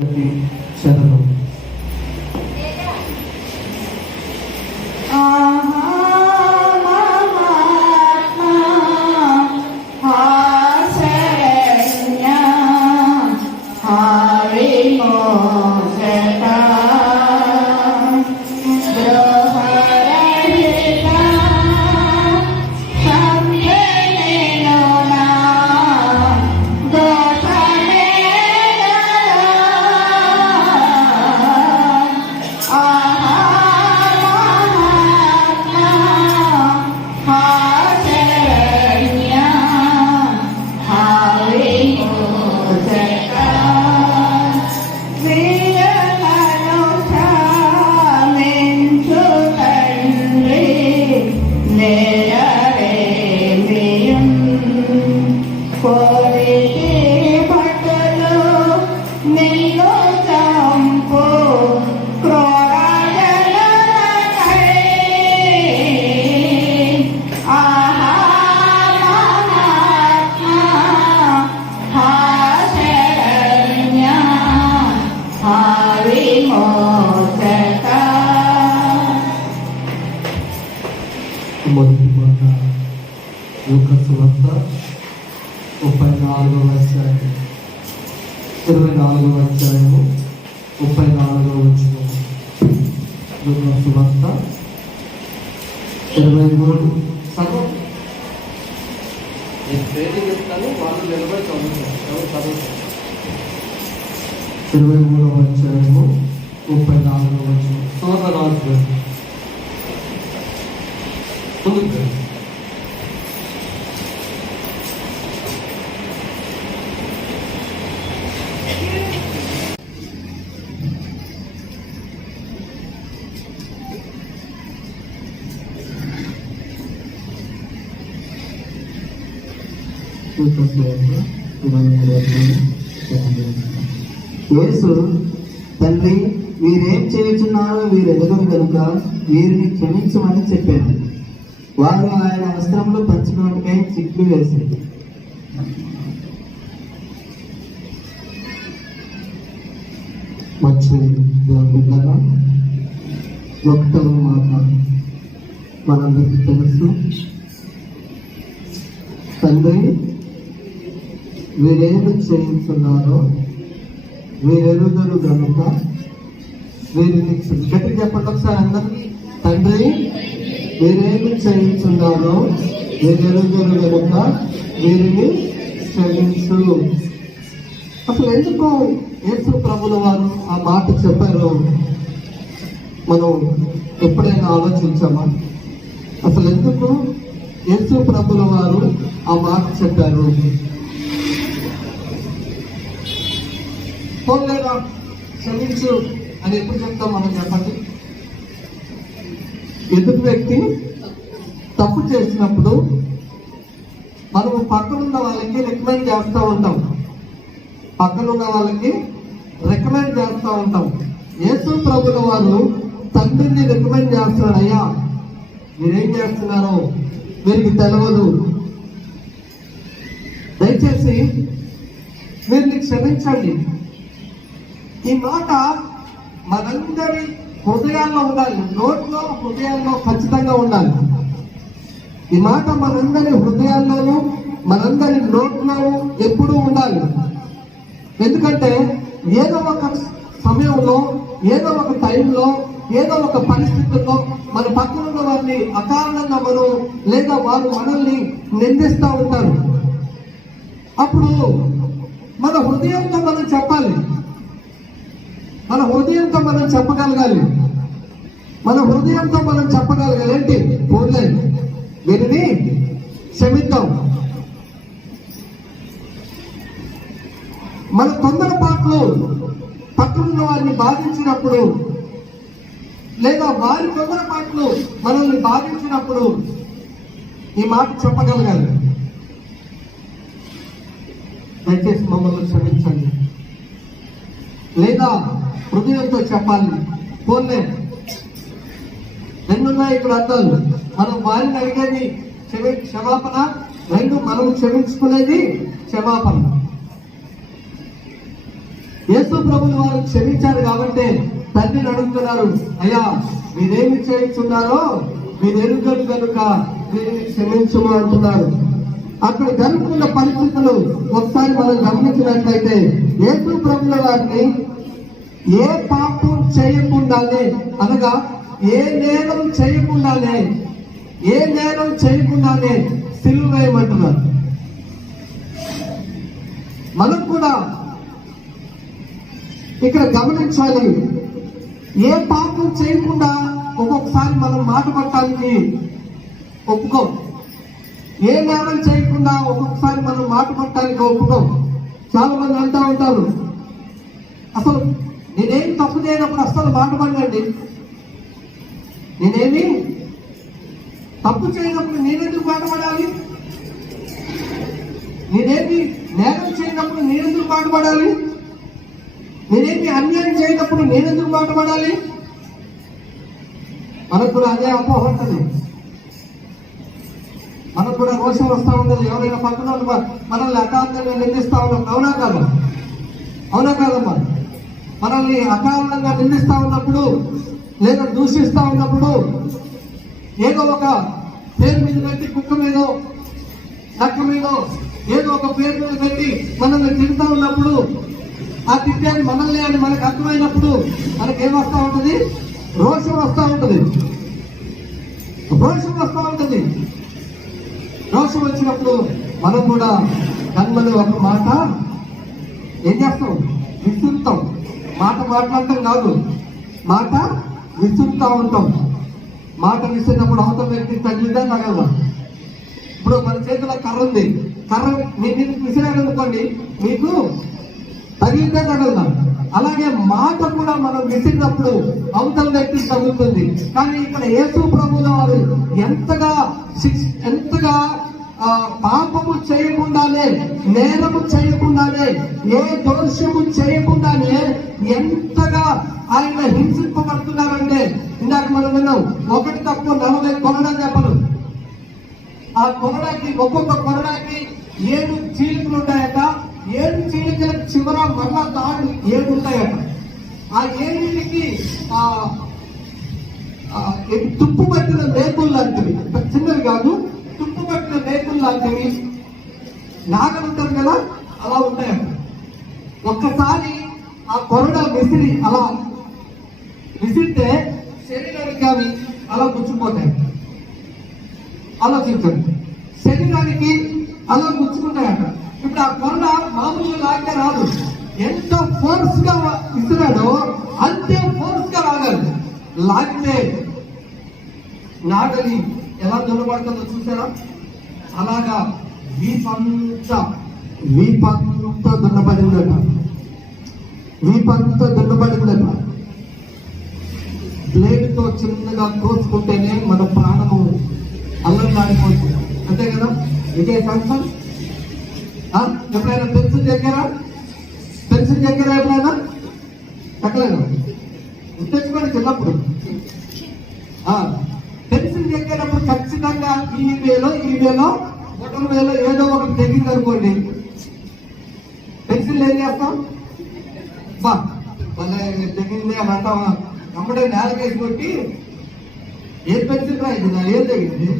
శరణం. మొదటి మాట లూకాసు వార్త 34వ అధ్యాయం 24వ అధ్యాయము 34వ వచనం. లూకాసు వార్త 23 సగం నేను పేరు చెప్తాను, వాళ్ళు నిలబడి చదువుతారు. 23వ అధ్యాయము 34వ వచనం. సోదరాజు యేసు, తండ్రి, వీరేం చేయుచున్నారో వీరు ఎదుగురు కనుక వీరిని క్షమించమని చెప్పాను. వారు ఆయన వస్త్రంలో పంచుకోవటమే చిక్కు వేసింది. మంచి బిడ్డగా 1వ మాట మనందరికీ తెలుసు. తండ్రి, వీరేమి చేయించున్నారో వీరెరుగురు కనుక వీరిని గట్టి చెప్పండి ఒకసారి అందరికీ. తండ్రి, వీరేమి చేయించున్నారో వీరెరుగురు కనుక వీరిని క్షమించు. అసలు ఎందుకు యేసు ప్రభుల వారు ఆ మాట చెప్పారు? మనం ఎప్పుడైనా ఆలోచించామా? అసలు ఎందుకు యేసు ప్రభుల వారు ఆ మాట చెప్పారు? పోలేదా క్షమించు అని ఎప్పుడు చెప్తాం మనం? చెప్పండి. ఎదుటి వ్యక్తి తప్పు చేసినప్పుడు మనము పక్కనున్న వాళ్ళకి రికమెండ్ చేస్తూ ఉంటాం. యేసు ప్రభుల వారు తండ్రిని రికమెండ్ చేస్తున్నాడు. అయ్యా, మీరేం చేస్తున్నారో వీరికి తెలియదు, దయచేసి వీరిని క్షమించండి. ఈ మాట మనందరి హృదయాల్లో ఉండాలి, నోట్లో హృదయాల్లో ఖచ్చితంగా ఉండాలి. ఈ మాట మనందరి హృదయాల్లోనూ మనందరి నోట్లోనూ ఎప్పుడూ ఉండాలి. ఎందుకంటే ఏదో ఒక సమయంలో, ఏదో ఒక టైంలో, ఏదో ఒక పరిస్థితుల్లో మన పక్కనున్న వారిని అకారణంగా మనం లేదా వారు మనల్ని నిందిస్తూ ఉంటారు. అప్పుడు మన హృదయంతో మనం చెప్పాలి, మన హృదయంతో మనం చెప్పగలగాలి. ఏంటి? పోలే, వీరిని క్షమిద్దాం. మన తొందరపాట్లు పక్కనున్న వారిని బాధించినప్పుడు లేదా వారి తొందరపాట్లు మనల్ని బాధించినప్పుడు ఈ మాట చెప్పగలగాలి. దయచేసి మమ్మల్ని క్షమించండి. లేదా హృదయంతో చెప్పాలి. పోలే, రెండున్నాయి ఇక్కడ అర్థాలు. మనం వారిని అడిగేది క్షమాపణ, మనం క్షమించుకునేది క్షమాపణ. యేసు ప్రభులు వారు క్షమించారు కాబట్టి తండ్రిని అడుగుతున్నారు, అయ్యా మీరేమి చేయించున్నారో మీరు ఎరుగరు కనుక వీరిని క్షమించము అంటున్నారు. అక్కడ జరుగుతున్న పరిస్థితులు ఒకసారి మనం గమనించినట్లయితే యేసు ప్రభుల వారిని ఏ పాపం చేయకుండానే, అనగా ఏ నేరం చేయకుండానే సిలువ వేయమంటున్నారు. మనం కూడా ఇక్కడ గమనించాలి, ఏ పాపం చేయకుండా ఒక్కొక్కసారి మనం మాట పట్టడానికి ఒప్పుకోం. ఏ నేరం చేయకుండా ఒక్కొక్కసారి మనం మాట పట్టడానికి ఒప్పుకోం. చాలా మంది అంటూ ఉంటారు, అసలు నేనేం తప్పు చేయనప్పుడు అసలు మాట పడండి, నేనేమి తప్పు చేయనప్పుడు నేనెందుకు బాధపడాలి, నేనేమి నేరం చేయనప్పుడు నేనెందుకు బాధపడాలి, నేనేమి అన్యాయం చేయనప్పుడు నేనెందుకు బాధపడాలి. మనకు కూడా అదే అపోహ ఉంటుంది, మనకు కూడా రోషం వస్తూ ఉండదు. ఎవరైనా పక్కన మనల్ని అకారణంగా నిందిస్తూ ఉన్నాం, అవునా కాదమ్మా? మనల్ని అకారణంగా నిందిస్తూ ఉన్నప్పుడు లేదా దూషిస్తూ ఉన్నప్పుడు ఏదో ఒక పేరు మీద పెట్టి, కుక్క మీదో నక్క మీదో ఏదో ఒక పేరు మీద పెట్టి మనల్ని తింటూ ఉన్నప్పుడు, ఆ తిట్టాన్ని మనల్ని అని మనకు అర్థమైనప్పుడు మనకేమొస్తూ ఉంటుంది? రోషం వస్తూ ఉంటుంది. రోషం వచ్చినప్పుడు మనం కూడా కన్మని ఒక మాట ఏం చేస్తాం? విసురుతాం. మాట మాట్లాడటం కాదు, మాట విసురుతూ ఉంటాం. మాట విసిరినప్పుడు అవతల వ్యక్తి తగిలిదా తగలదా? ఇప్పుడు మన చేతిలో కర్ర ఉంది, కర్ర నేను విసిరాలనుకోండి, మీకు తగిలితే తగలదా? అలాగే మాట కూడా మనం విసిరినప్పుడు అవతల వ్యక్తి తగులుతుంది. కానీ ఇక్కడ యేసు ప్రభువుల వారు ఎంతగా పాపము చేయకుండానే, నేరము చేయకుండానే, ఏ దోషము చేయకుండానే ఎంతగా ఆయన హింసింపబడుతున్నారంటే, ఇందాక మనం విన్నాం, ఒకటి తక్కువ 40 కొరడా దెబ్బలు. ఆ కొరడాకి, ఒక్కొక్క కొరడాకి 7 చీలికలు ఉంటాయట. 7 చీలికల చివర మళ్ళా తాడు 7 ఉంటాయట. ఆ 7కి తుప్పు పట్టిన మేకులు లాంటివి, చిన్నవి కాదు, తుప్పు పట్టిన మేకులు లాంటివి, నాగలు ఉంటారు కదా, అలా ఉంటాయట. ఒక్కసారి ఆ కొరడా అలా విసిరితే శరీరానికి అవి అలా గుచ్చుకుపోతాయి. ఆలోచించండి, శరీరానికి అలా గుచ్చుకుంటాయట. ఇప్పుడు ఆ కొరడ మామూలుగా లాగితే రాదు, ఎంత ఫోర్స్ గా విసిరాడో అంతే ఫోర్స్ గా లాగాలి. లాగితే నాగలి ఎలా దొరబడుతుందో చూసారా? అలాగా వీపంతా దున్నపడిందట. బ్లేడ్తో చిన్నగా కోసుకుంటేనే మన ప్రాణము అల్లరిపోతుంది, అంతే కదా? ఇదే సంవత్సరం ఎప్పుడైనా పెన్సిల్ చెక్కారా ఎప్పుడైనా? తగ్గలేదు, తెచ్చుకోండి. చిన్నప్పుడు పెన్సిల్ చెక్కేటప్పుడు ఖచ్చితంగా ఈ వేలో బొటన వేలో ఏదో ఒకటి తెగింది అనుకోండి, పెన్సిల్ ఏం చేస్తాం? తెగింది అని అంటామా? అప్పుడే నేలకేసి కొట్టి ఏ పెన్సిల్ రాయింది, నా ఏం తెగింది?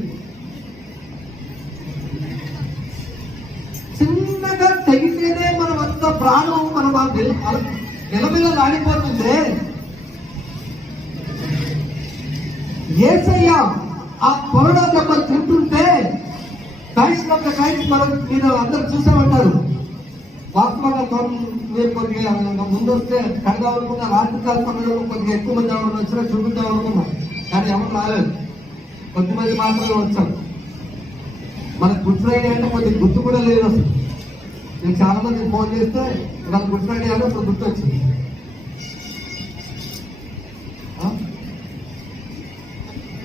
చిన్నగా తెగితేనే మనం అంత ప్రాణం మనం నిలబిల్ల ఆడిపోతుంది. యేసయ్య ఆ కొరడా దెబ్బ తింటుంటే టైల్స్ మనం మీరు అందరూ చూసామంటారు. వాస్తవంగా మీరు కొద్దిగా ముందు వస్తే కడదాం అనుకున్న రాత్రి కాల సమయంలో కొద్దిగా ఎక్కువ మంది ఎవరు వచ్చినా చూపిద్దాం అనుకున్నాం, కానీ ఎవరు రాలేదు, కొద్దిమంది మాత్రమే వచ్చారు. మన గుడ్ ఫ్రైడే అంటే కొద్దిగా గుర్తు కూడా లేదు అసలు. నేను చాలా మంది ఫోన్ చేస్తే ఇవాళ గుడ్ ఫ్రైడే అంటే ఇప్పుడు గుర్తు వచ్చింది.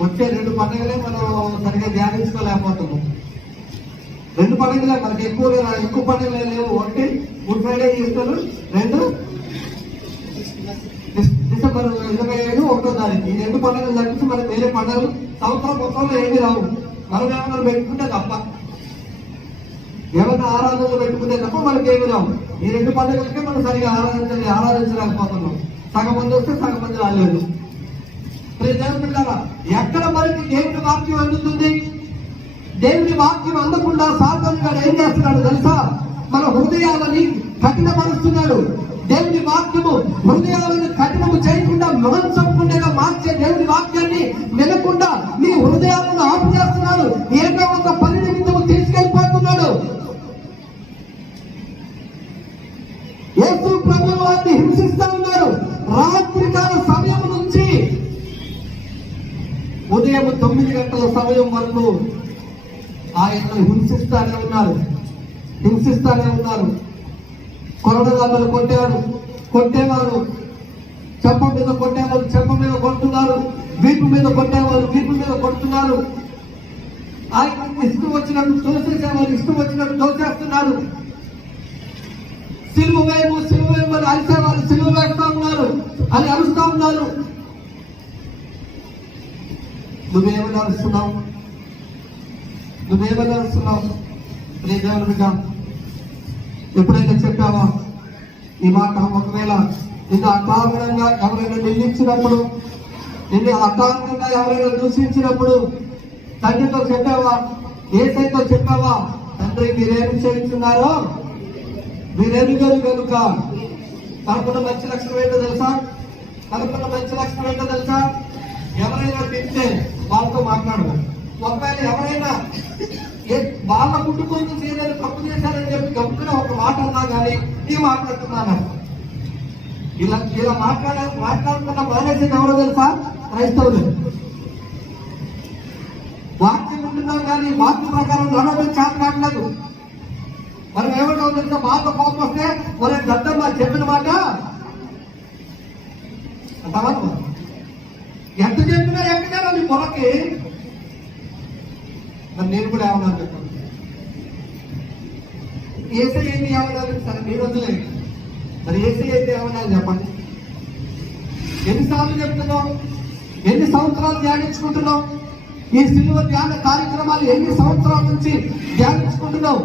వచ్చే 2 పండుగలే మనం సరిగ్గా ధ్యానించుకోలేకపోతున్నాం. 2 పండుగలే మనకి ఎక్కువ పండుగలే లేవు. ఒకటి గుడ్ ఫ్రైడే చేస్తారు, 2 డిసెంబర్ 25, 1వ తారీఖు. ఈ 2 పండుగలు తగ్గించి మనకి వేరే పండుగలు సంవత్సరం మొత్తంలో ఏమీ రావు. మనం ఏమైనా పెట్టుకుంటే తప్ప. ఏమైనా ఆరాధనలు పెట్టుకుంటే తప్ప మనకి ఏమి రావు. ఈ 2 పండుగలకే మనం సరిగా ఆరాధించలేకపోతున్నాం. సగం మంది వస్తే సగం మంది రాలేదు. ఎక్కడ మనకి దేవుని వాక్యం అందుతుంది? దేవుని వాక్యం అందకుండా సాతాను గారు ఏం చేస్తున్నాడు తెలుసా? మన హృదయాలని కఠినపరుస్తున్నాడు. దేవుని వాక్యము హృదయాలను కఠినము చేయకుండా మాంసంగా మార్చే దేవుని వాక్యాన్ని వినకుండా నీ హృదయాలను ఆపు చేస్తున్నాడు. ఏదో ఒక పని నిమిత్తము తీసుకెళ్ళిపోతున్నాడు. యేసు ప్రభువు వారిని హింసిస్తా ఉన్నారు. రాత్రికాల సమయం నుంచి ఉదయం 9 గంటల సమయం వరకు ఆయనను హింసిస్తానే ఉన్నారు. కొరడగాళ్ళు కొట్టేవారు, చెంప మీద కొట్టేవారు చెంప మీద కొడుతున్నారు, వీపు మీద కొట్టేవారు వీపు మీద కొడుతున్నారు. ఆయన ఇష్టం వచ్చినట్టు తోసేసేవారు ఇష్టం వచ్చినట్టు తోసేస్తున్నారు. సిలువ వేయమని అరిసేవారు సిలువ వేస్తా ఉన్నారు అని అరుస్తా ఉన్నారు. నువ్వేమని అరుస్తున్నావు? ఎప్పుడైతే చెప్పావా ఈ మాట? ఒకవేళ నిన్ను అకారణంగా ఎవరైనా నిందించినప్పుడు, నిన్ను అకారణంగా ఎవరైనా దూషించినప్పుడు తండ్రితో చెప్పావా? యేసయ్యతో చెప్పావా? తండ్రి మీరేమి చేయించున్నారో మీరెరుగరు కనుక. తనకున్న మంచి లక్షణం ఏంటో తెలుసా? ఎవరైనా తింటే వాళ్ళతో మాట్లాడదు. ఒకవేళ ఎవరైనా వాళ్ళ కుటుంబం చేయలేదు తప్పు చేశారని చెప్పి గమ్మున ఒక మాట అన్నా కానీ ఈ మాట్లాడుతున్నాను. ఇలా మాట్లాడుతున్న మానేసేది ఎవరో తెలుసా? క్రైస్తవులు. వాక్యం ఉంటున్నాం కానీ వాక్యం ప్రకారం నడవడం చేత కావట్లేదు. మనం ఏమంటాం తెలుసా? బాగా కోపం వస్తే మన దత్తమ్మ చెప్పిన మాట అంటావా? ఎంత చెప్పినా ఎక్కడా నీ పొరకి. మరి నేను కూడా ఏమన్నా చెప్పాను? ఏసై ఏంటి ఏమన్నారు? సరే మీరు వదిలేదు. మరి ఏసై అయితే ఏమన్నా చెప్పండి. ఎన్నిసార్లు చెప్తున్నాం? ఎన్ని సంవత్సరాలు ధ్యానించుకుంటున్నాం? ఈ సిలువ ధ్యాన కార్యక్రమాలు ఎన్ని సంవత్సరాల నుంచి ధ్యానించుకుంటున్నాం?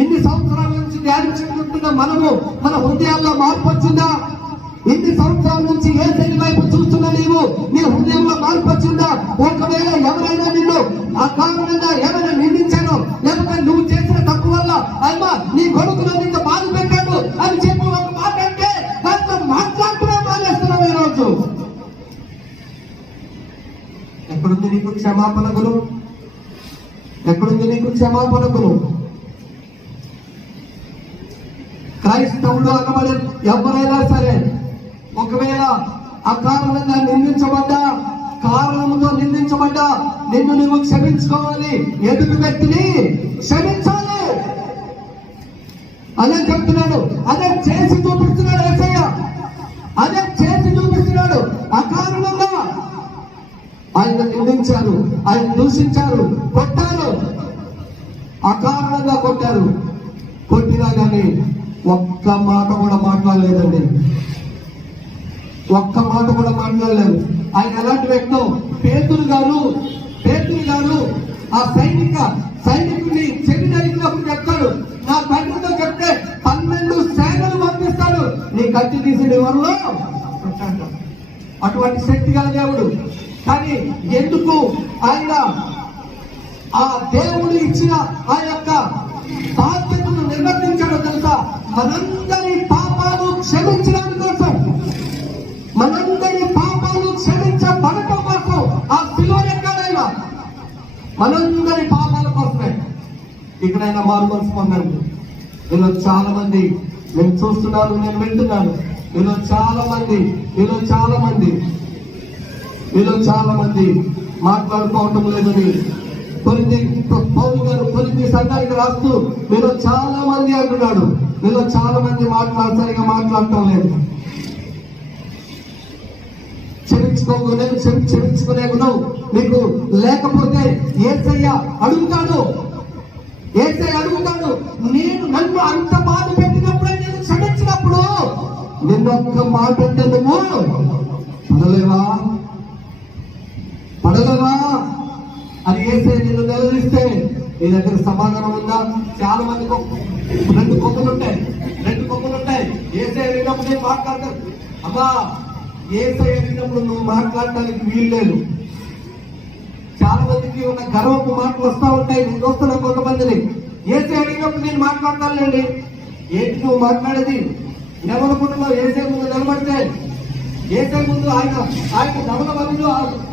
ఇన్ని సంవత్సరాల నుంచి ధ్యానించుకుంటున్న మనము మన హృదయాల్లో మార్పు వచ్చిందా? ఇన్ని సంవత్సరాల నుంచి యేసయ్య వైపు చూస్తున్న నీవు నీ హృదయంలో మార్పు వచ్చిందా? ఒకవేళ ఎవరైనా నిన్ను ఆ కారణంగా ఏమైనా నిందించాను, లేకపోతే నువ్వు చేసిన తప్పు వల్ల అమ్మా నీ కొడుకులో నిన్ను బాధ పెట్టాడు అని చెప్పి ఒక మాట అంటే దాంతో మాట్లాడుతూనే మానేస్తున్నావు. ఈరోజు ఎక్కడుంది నీకు క్షమాపణకులు? క్రైస్తవుడు అనబడి ఎవరైనా సరే ఒకవేళ అకారణంగా కారణంతో నిందించబడ్డా నిన్ను నువ్వు క్షమించుకోవాలి. ఎదుటి వ్యక్తిని క్షమించాలి. అదే చెప్తున్నాడు. అదే చేసి చూపిస్తున్నాడు యేసయ్య. అకారణంగా ఆయన నిందించారు, ఆయన దూషించారు, కొట్టారు. అకారణంగా కొట్టినా కానీ ఒక్క మాట కూడా మాట్లాడలేదండి. ఆయన ఎలాంటి వ్యక్తం? పేతురు గారు ఆ సైనికుడిని చెవి నరికినప్పుడు చెప్తాడు, నా తండ్రితో చెప్తే 12 సేనలు పంపిస్తాడు, నీ కత్తి తీసిన ఎవరిలో. అటువంటి శక్తి గల దేవుడు. కానీ ఎందుకు ఆయన ఆ దేవుడు ఇచ్చిన ఆ యొక్క బాధ్యతను నిర్వర్తించాడో తెలుసా? మనందరి పాపాలు క్షమించడానికి కోసం, మనందరి పాపాలు క్షమించబడటం కోసం ఆ శిలువ ఎక్కడైనా మనందరి పాపాల కోసమే. ఇక్కడైనా మారు మనసు పొందండి. నేను చాలా మంది నేను చూస్తున్నాను, నేను వింటున్నాను. మీలో చాలా మంది మాట్లాడుకోవటం లేదని పౌలు గారు కొరింథీ సంఘానికి రాస్తూ మీలో చాలా మంది అంటున్నాడు. మీలో చాలా మంది సరిగా మాట్లాడటం లేదు. క్షమించుకునే గుణం మీకు లేకపోతే యేసయ్య అడుగుతాడు. నేను నన్ను అంత బాధ పెట్టినప్పుడే నేను క్షమించినప్పుడు నిన్నొక్క మాట అంటే నువ్వు పడలేవా అని యేసయ్య నిన్ను నిలదీస్తే నీ దగ్గర సమాధానం ఉందా? చాలా మంది రెండు కొమ్ములు ఉంటాయి. ఏసై అడిగినప్పుడు నేను మాట్లాడతాను. అమ్మా, ఏసై అడిగినప్పుడు నువ్వు మాట్లాడటానికి వీలు లేదు. చాలా మందికి ఉన్న గర్వపు మాటలు వస్తూ ఉంటాయి. నేను చూస్తున్నా కొంతమందిని. ఏసై అడిగినప్పుడు నేను మాట్లాడతానులేండి. ఏంటి నువ్వు మాట్లాడేది? నెవలకుంటున్నావు? ఏసై ముందు నిలబడితే, ఏసై ముందు ఆయన నవల బదులు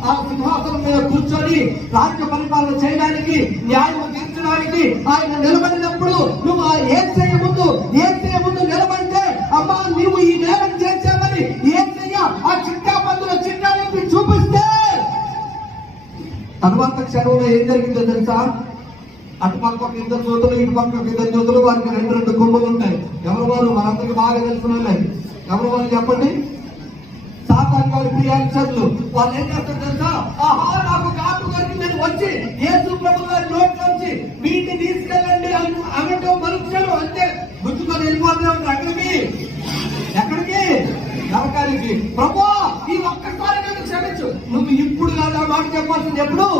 ఆ సింహాసనం మీద కూర్చొని రాజ్య పరిపాలన చేయడానికి, న్యాయం తీర్చడానికి ఆయన నిలబడినప్పుడు నువ్వు ఆ ఏసై ముందు నిలబడితే, అమ్మా నువ్వు ఈ నేరం చేశావని ఏసయ్య ఆ చిట్టా మందుల చిట్టాన్ని చూపిస్తే, తర్వాత క్షణంలో ఏం జరిగిందో తెలుసా? అటుపక్క ఒక ఇద్దరు జ్యోతులు, ఇటు పక్క ఒక ఇద్దరు జ్యోతులు, వారికి రెండు కొమ్ములు ఉంటాయి. ఎవరు వారు? మనందరికి బాగా తెలుసుకున్నాయి. ఎవరు వారు చెప్పండి? సాతాను గారి ప్రియాచరులు. వాళ్ళు ఏం చేస్తారు తెలుసా? ఆహా, నాకు కాపు దొరికిందని వచ్చి యేసు ప్రభు గారి నోట్లోంచి వీటిని తీసుకెళ్ళండి అనటం మనుషులు అంతే గుర్తుకొని వెళ్ళిపోతూ ఉంటారు. ఎక్కడికి? నరకానికి. ప్రభు, ఈ ఒక్కసారి నన్ను క్షమించు. నువ్వు ఇప్పుడు కాదు ఆ మాట చెప్పాల్సింది. ఎప్పుడు?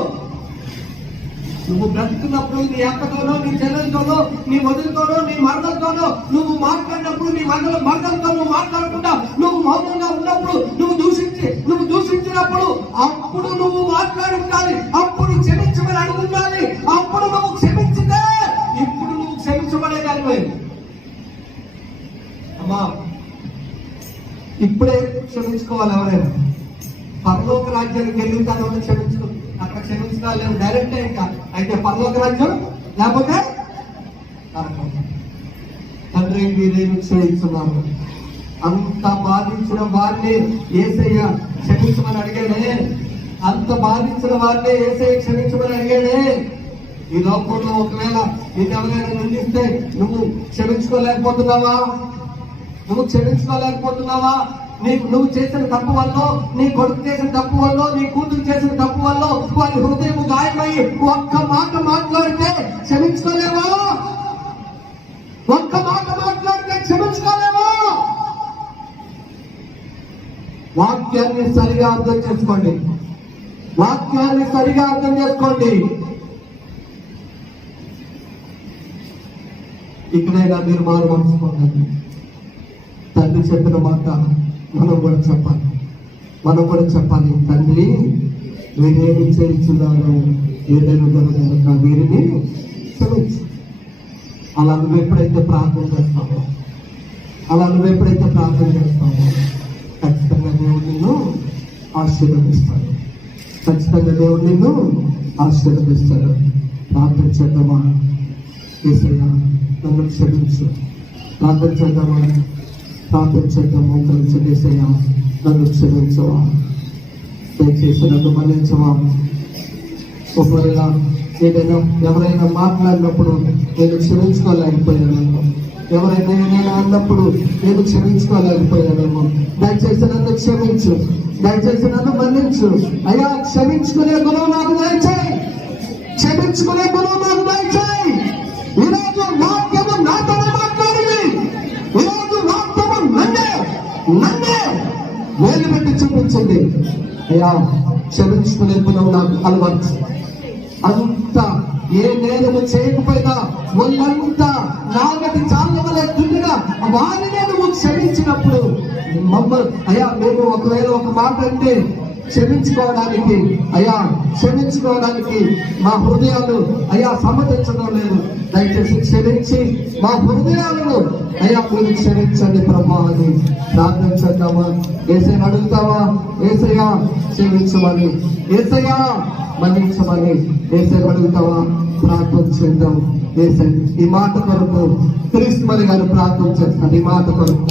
నువ్వు బ్రతుకున్నప్పుడు, నీ అక్కతోనో, నీ చెల్లెలతోనో, నీ వదిలితోనో, నీ మరదలతోనో నువ్వు మాట్లాడినప్పుడు, నీ మరదలతో నువ్వు మాట్లాడకుండా నువ్వు మౌనంగా ఉన్నప్పుడు, నువ్వు దూషించినప్పుడు అప్పుడు నువ్వు మాట్లాడి ఉండాలి. అప్పుడు క్షమించమని అడుగుండాలి. అప్పుడు నువ్వు క్షమించితే ఇప్పుడు నువ్వు క్షమించబడే కానీ. అమ్మా, ఇప్పుడే క్షమించుకోవాలి. ఎవరైనా పరలోక రాజ్యానికి వెళ్ళిన తర్వాత క్షమించు. అక్కడ క్షమించలేదు డైరెక్ట్ ఇంకా అయితే పరలోక రాజ్యం, లేకపోతే నరకం. తండ్రి, మీరేమి క్షమించున్నారు? అంత బాధించిన వారిని యేసయ్య క్షమించమని అడిగాడే. అంత బాధించిన వారిని యేసయ్య క్షమించమని అడిగాడే. ఈ లోకంలో ఒకవేళ నేను ఎవరైనా నిందిస్తే నువ్వు క్షమించుకోలేకపోతున్నావా? నువ్వు చేసిన తప్పు వల్ల, నీ కొడుకు చేసిన తప్పు వల్ల, నీ కూతురు చేసిన తప్పు వల్ల వారి హృదయం గాయమై ఒక్క మాట మాట్లాడితే క్షమించుకోలేవా? వాక్యాన్ని సరిగా అర్థం చేసుకోండి. ఇక్కడైనా మీరు మారు మనసుకోండి. తండ్రి చెప్పిన మాట మనం కూడా చెప్పాలి. తండ్రి, మీరేమి చేయించున్నారో ఏదైనా కనుక వీరిని క్షమించు. అలా నువ్వు ఎప్పుడైతే ప్రార్థన చేస్తావో ఖచ్చితంగా దేవుడు నిన్ను ఆశీర్వదిస్తాడు. ప్రార్థన చేద్దామా? యేసయ్య, నన్ను క్షమించు. ప్రార్థన చేద్దామా? యేసయ్య, నన్ను క్షమించవా? దయచేసి నన్ను మన్నించవా? ఒకవేళ ఎవరైనా మాట్లాడినప్పుడు నేను క్షమించుకోలేకపోయానేమో, ఎవరైనా నేను అన్నప్పుడు నేను క్షమించుకోలేకపోయానేమో, దయచేసి నన్ను క్షమించు. దయచేసి నన్ను మన్నించు. అయ్యా, క్షమించుకునే గుణం నాకు దయచేయి. ఈరోజు వాక్యము నాతోనే మాట్లాడింది. ఈరోజు వాక్యము నన్నే వేలు పెట్టి చూపించింది. అయ్యా, క్షమించుకునే గుణం నాకు అలవాటు. అంతా ఏ నేరము చేయకపోయినా వాళ్ళంతా నాగటి చాళ్ళ వల్ల దుండిగా వారినే నువ్వు క్షమించినప్పుడు మమ్మల్ని, అయ్యా, మేము ఒకవేళ ఒక మాట అంటే క్షమించుకోవడానికి మా హృదయాలు సమ్మతించడం లేదు. దయచేసి క్షమించి మా హృదయాలను మీరు క్షమించండి ప్రభా అని ప్రార్థన చేద్దామా? యేసయ్యను అడుగుతావా? యేసయ్యా క్షమించమని, యేసయ్యా మన్నించమని యేసయ్యను అడుగుతావా? ప్రార్థన చేద్దాం. యేసయ్య ఈ మాట కొరకు క్రీస్తుమణి గారు ప్రార్థన చేస్తారు. ఈ మాట కొరకు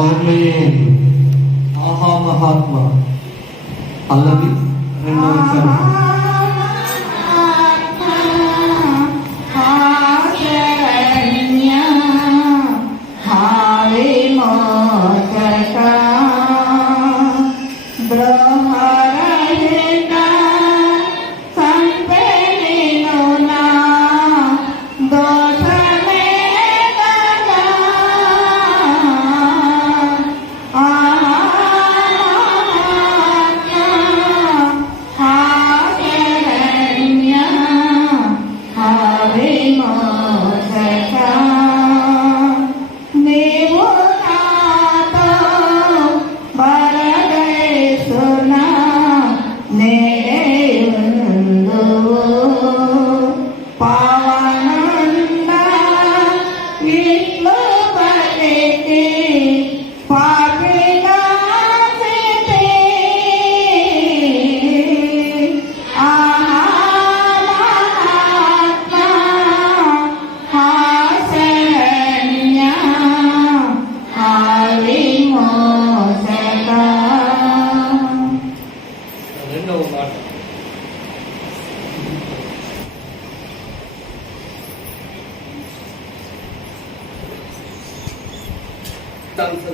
ఆమేన్. ఆహా మహాత్మ అల్లది రెండవ చరణం.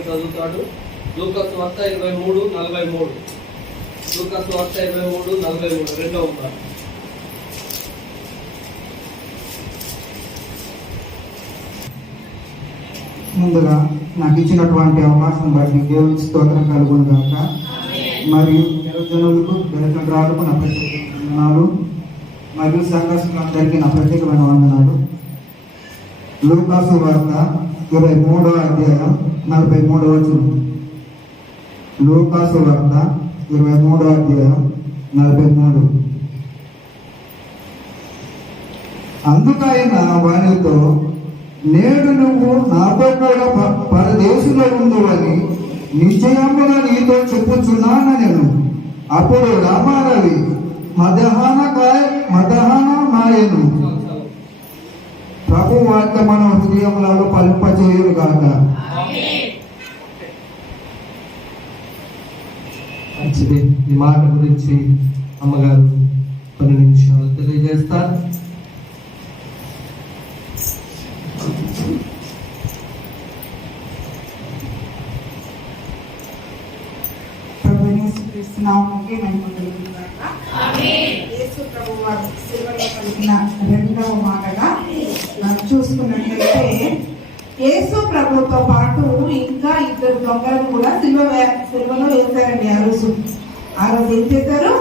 చదువుతాడు. లూకాసు వార్త 23:43. లూకాసు వార్త 23:43 రెండవ మాట. ముందుగా నాకు ఇచ్చినటువంటి అవకాశం బట్టి దేవునికి స్తోత్రం కలుగును గాక. మరియు జనులకు దర్శకులకు నా ప్రత్యేక వందనాలు, మరియు సంఘస్థులందరికీ నా ప్రత్యేకమైన వందనాలు. లూకాసు వార్త 23వ అధ్యాయం 43వ వచనం. లూకాసు వార్త 23వ అధ్యాయం 43. అందుకైన వానితో, నేడు నువ్వు నాతో కూడా పరదేశంలో ఉందని నిశ్చయముగా నీతో చెప్పుచున్నాను నేను. అప్పుడు రామారవి మదహాన మాయను. ప్రభు వార్త మన హృదయములలో ఫలింపచేయును గాక. మంచిది. ఈ మాట గురించి అమ్మగారు కొన్ని నిమిషాలు తెలియజేస్తారు. రెండవ మాటగా చూసుకున్నట్లయితే, యేసు ప్రభుతో పాటు ఇంకా ఇద్దరు దొంగలను కూడా సిలువలో వేశారండి. ఆ రోజు ఏం చేశారు?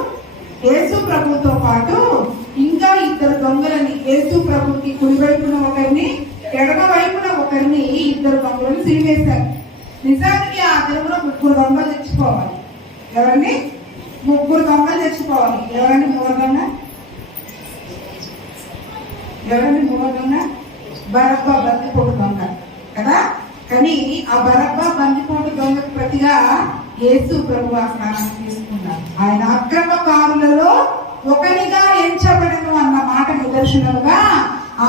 యేసు ప్రభుతో పాటు ఇంకా ఇద్దరు దొంగలని, యేసు ప్రభుకి కుడి వైపున ఒకరిని, ఎడమ వైపున ఒకరిని, ఇద్దరు దొంగలను సిలివేశారు. నిజానికి ఆ దినంలో 3 దొంగలు తెచ్చిపోవాలి. ఎవరండి? 3 దొంగలు తెచ్చిపోవాలి. ఎవరండి 3వ దొంగ? ఎవరండి 3వ దొంగ? బరబ్బా బందిపోటు దొంగ కదా. కానీ ఆ బరబ్బా బందిపోటు దొంగకు ప్రతిగా యేసు ప్రభు ఆ స్నానం తీసుకున్నారు. ఆయన అక్రమకారులలో ఒకరిగా ఎంచబడను అన్న మాట నిదర్శనముగా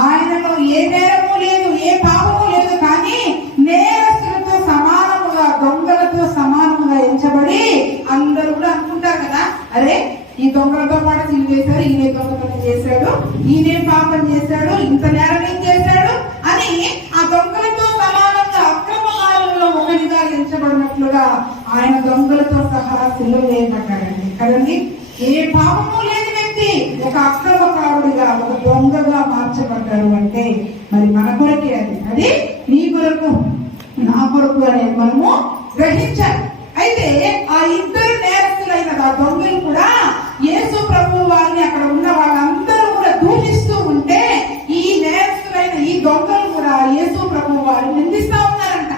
ఆయనలో ఏ నేరము లేదు, ఏ పాపము లేదు. కానీ నేరస్తులతో సమానముగా, దొంగలతో సమానముగా ఎంచబడి అందరూ కూడా అనుకుంటారు కదా, అరే ఈ దొంగలతో పాటు సిలువ వేశారు, ఈయనే దొంగతనం చేశాడు, ఈయనే పాపం చేశాడు, ఇంత నేరం ఏం చేశాడు అని ఆ దొంగలతో సమానంగా అక్రమకారులలో ఒకరిగా ఎంచబడినట్లుగా ఆయన దొంగలతో సహా సిలువ వేయబడ్డాడండి కదండి. ఏ పాపము లేని వ్యక్తి ఒక అక్రమకారుడిగా, ఒక దొంగగా మార్చబడ్డాడు అంటే మరి మన కొరకే అది నీ కొరకు, నా కొరకు అనేది మనము గ్రహించాలి. అయితే ఆ ఇద్దరు నేరస్తులైన ఆ దొంగలు కూడా యేసు ప్రభు వారిని, అక్కడ ఉన్న వాళ్ళందరూ కూడా దూషిస్తూ ఉంటే, ఈ నేరస్తులైన ఈ దొంగలు కూడా యేసు ప్రభు వారిని నిందిస్తా ఉన్నారంట.